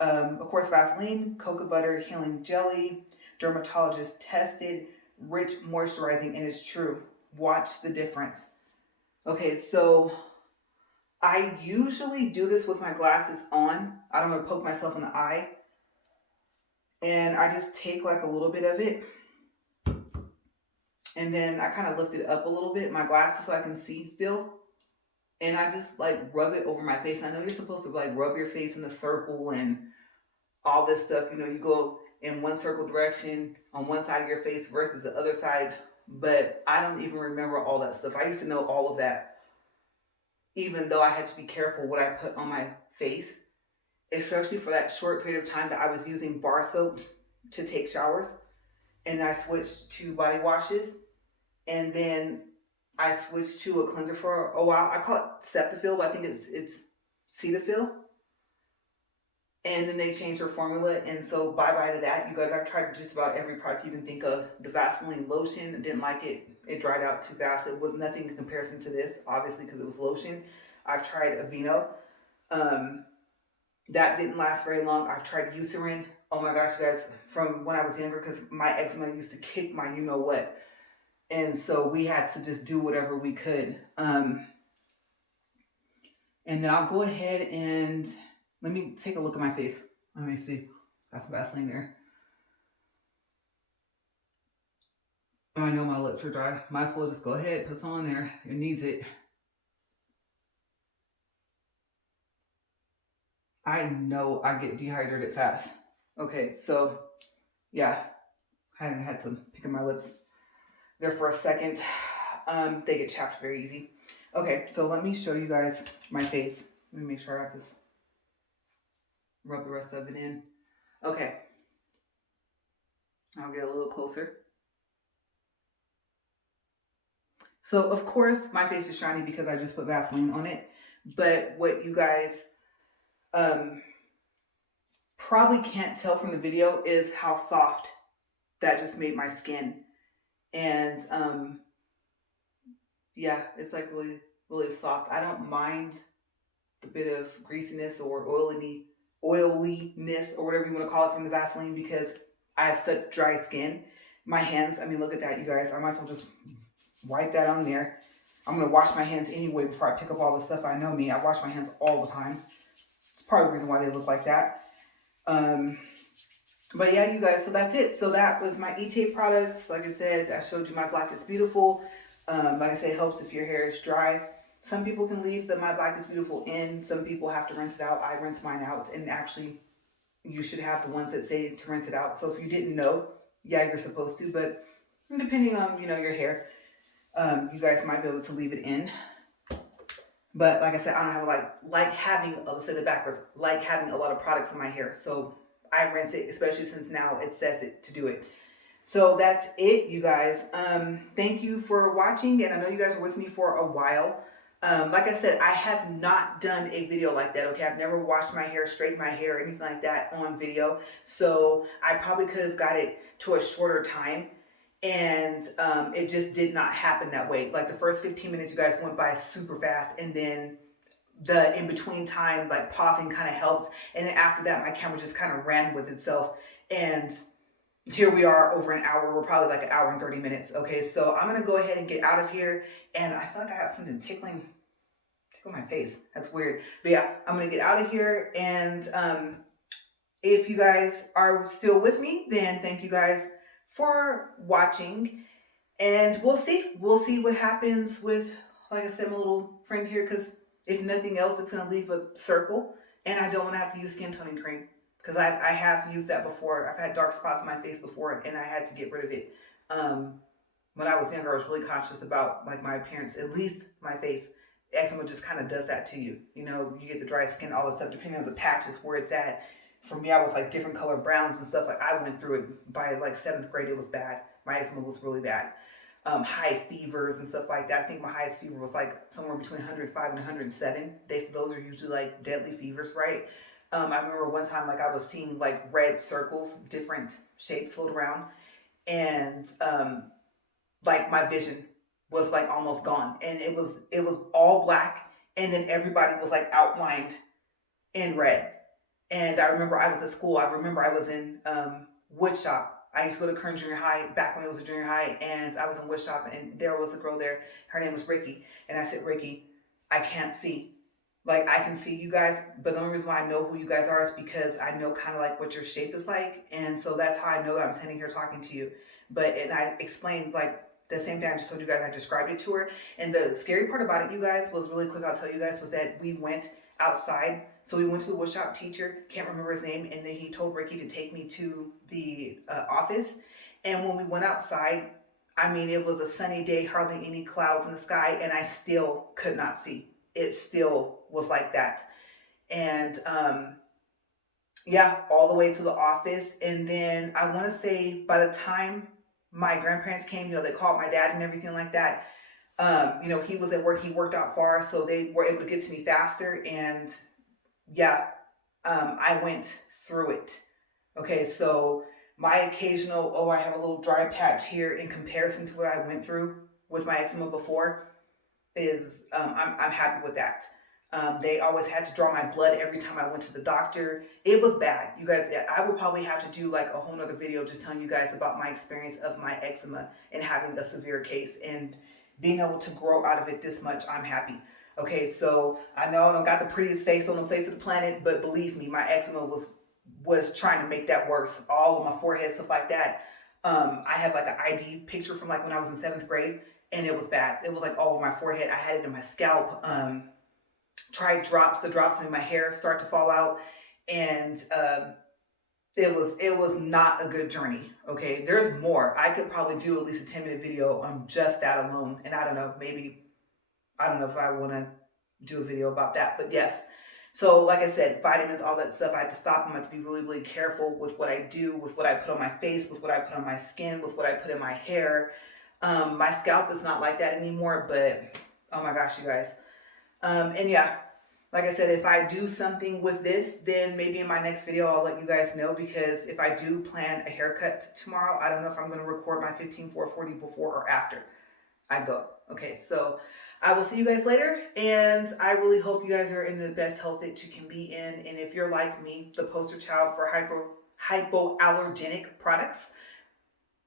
of course, Vaseline, cocoa butter, healing jelly, dermatologist tested, rich moisturizing, and it's true. Watch the difference. Okay, so I usually do this with my glasses on. I don't want to poke myself in the eye. And I just take like a little bit of it. And then I kind of lift it up a little bit, my glasses, so I can see still. And I just like rub it over my face. I know you're supposed to like rub your face in a circle and all this stuff. You know, you go in one circle direction on one side of your face versus the other side. But I don't even remember all that stuff. I used to know all of that. Even though I had to be careful what I put on my face, especially for that short period of time that I was using bar soap to take showers, and I switched to body washes, and then I switched to a cleanser for a while. I call it Cetaphil, but I think it's Cetaphil. And then they changed their formula, and so bye-bye to that. You guys, I've tried just about every product you can think of. The Vaseline lotion, I didn't like it. It dried out too fast. It was nothing in comparison to this, obviously, because it was lotion. I've tried Aveeno. That didn't last very long. I've tried Eucerin. Oh my gosh, you guys, from when I was younger, because my eczema used to kick my you-know-what. And so we had to just do whatever we could. And then I'll go ahead and let me take a look at my face. Let me see. Got some Vaseline there. Oh, I know my lips are dry. Might as well just go ahead, put some on there. It needs it. I know I get dehydrated fast. Okay, so yeah, I had to pick up my lips there for a second. They get chapped very easy. Okay, so let me show you guys my face. Let me make sure I got this. Rub the rest of it in. Okay, I'll get a little closer. So of course my face is shiny because I just put Vaseline on it. But what you guys probably can't tell from the video is how soft that just made my skin. And yeah, it's like really, really soft. I don't mind the bit of greasiness or oiliness or whatever you want to call it from the Vaseline because I have such dry skin. My hands, I mean, look at that, you guys. I might as well just wipe that on there. I'm going to wash my hands anyway before I pick up all the stuff. I know me. I wash my hands all the time. It's part of the reason why they look like that. But yeah, you guys, so that's it. So that was my E-Tape products. Like I said, I showed you my Black is Beautiful. Like I said, it helps if your hair is dry. Some people can leave the My Black is Beautiful in. Some people have to rinse it out. I rinse mine out. And actually, you should have the ones that say to rinse it out. So if you didn't know, yeah, you're supposed to. But depending on, your hair, you guys might be able to leave it in. But like I said, I don't have like having, let's say the backwards, like having a lot of products in my hair. So I rinse it, especially since now it says it to do it. So that's it, you guys. Thank you for watching. And I know you guys were with me for a while. Like I said, I have not done a video like that, okay? I've never washed my hair, straightened my hair, or anything like that on video. So I probably could have got it to a shorter time. And it just did not happen that way. Like the first 15 minutes, you guys went by super fast. And then the in-between time, like pausing kind of helps. And then after that, my camera just kind of ran with itself. And here we are over an hour. We're probably like an hour and 30 minutes. Okay, so I'm going to go ahead and get out of here. And I feel like I have something tickle my face. That's weird. But yeah, I'm going to get out of here. And if you guys are still with me, then thank you guys for watching. And we'll see. We'll see what happens with, like I said, my little friend here. Because if nothing else, it's going to leave a circle. And I don't want to have to use skin toning cream. Because I have used that before. I've had dark spots on my face before, and I had to get rid of it. When I was younger, I was really conscious about like my appearance, at least my face. Eczema just kind of does that to you. You get the dry skin, all this stuff, depending on the patches where it's at. For me, I was like different color browns and stuff. Like I went through it by like 7th grade. It was bad. My eczema was really bad. High fevers and stuff like that. I think my highest fever was like somewhere between 105 and 107. Those are usually like deadly fevers, right? I remember one time like I was seeing like red circles, different shapes float around, and like my vision was like almost gone, and it was all black, and then everybody was like outlined in red. And I remember I was at school. I remember I was in wood shop. I used to go to Kern Junior High back when it was a junior high, and I was in wood shop, and there was a girl there. Her name was Ricky, and I said, Ricky, I can't see. Like I can see you guys, but the only reason why I know who you guys are is because I know kind of like what your shape is like, and so that's how I know that I'm standing here talking to you. And I explained like the same thing I just told you guys. I described it to her, and the scary part about it, you guys, was really quick. I'll tell you guys was that we went outside. So we went to the woodshop teacher, can't remember his name, and then he told Ricky to take me to the office. And when we went outside, I mean, it was a sunny day, hardly any clouds in the sky, and I still could not see. It still was like that. And yeah, all the way to the office. And then I want to say by the time my grandparents came, they called my dad and everything like that. He was at work, he worked out far, so they were able to get to me faster. And yeah, I went through it. Okay, so my occasional, I have a little dry patch here in comparison to what I went through with my eczema before is, I'm happy with that. They always had to draw my blood every time I went to the doctor. It was bad. You guys, I would probably have to do like a whole nother video just telling you guys about my experience of my eczema and having a severe case and being able to grow out of it this much. I'm happy. Okay, so I know I don't got the prettiest face on the face of the planet, but believe me, my eczema was trying to make that worse. All on my forehead, stuff like that. I have like an ID picture from like when I was in 7th grade, and it was bad. It was like all over my forehead. I had it in my scalp. Tried drops. The drops in my hair start to fall out, and it was not a good journey. Okay, there's more. I could probably do at least a 10-minute video on just that alone, and I don't know, maybe I don't know if I want to do a video about that, but yes. So like I said, vitamins, all that stuff, I had to stop. I'm going to have to be really, really careful with what I do, with what I put on my face, with what I put on my skin, with what I put in my hair. My scalp is not like that anymore, but oh my gosh, you guys. And yeah, like I said, if I do something with this, then maybe in my next video, I'll let you guys know, because if I do plan a haircut tomorrow, I don't know if I'm going to record my 15440 before or after I go. Okay, so I will see you guys later, and I really hope you guys are in the best health that you can be in. And if you're like me, the poster child for hypoallergenic products,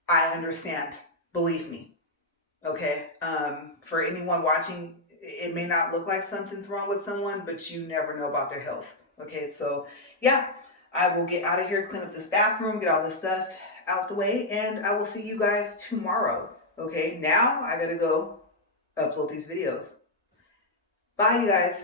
I understand. Believe me. Okay, for anyone watching, it may not look like something's wrong with someone, but you never know about their health. Okay, so yeah, I will get out of here, clean up this bathroom, get all this stuff out the way, and I will see you guys tomorrow. Okay, now I gotta go upload these videos. Bye, you guys.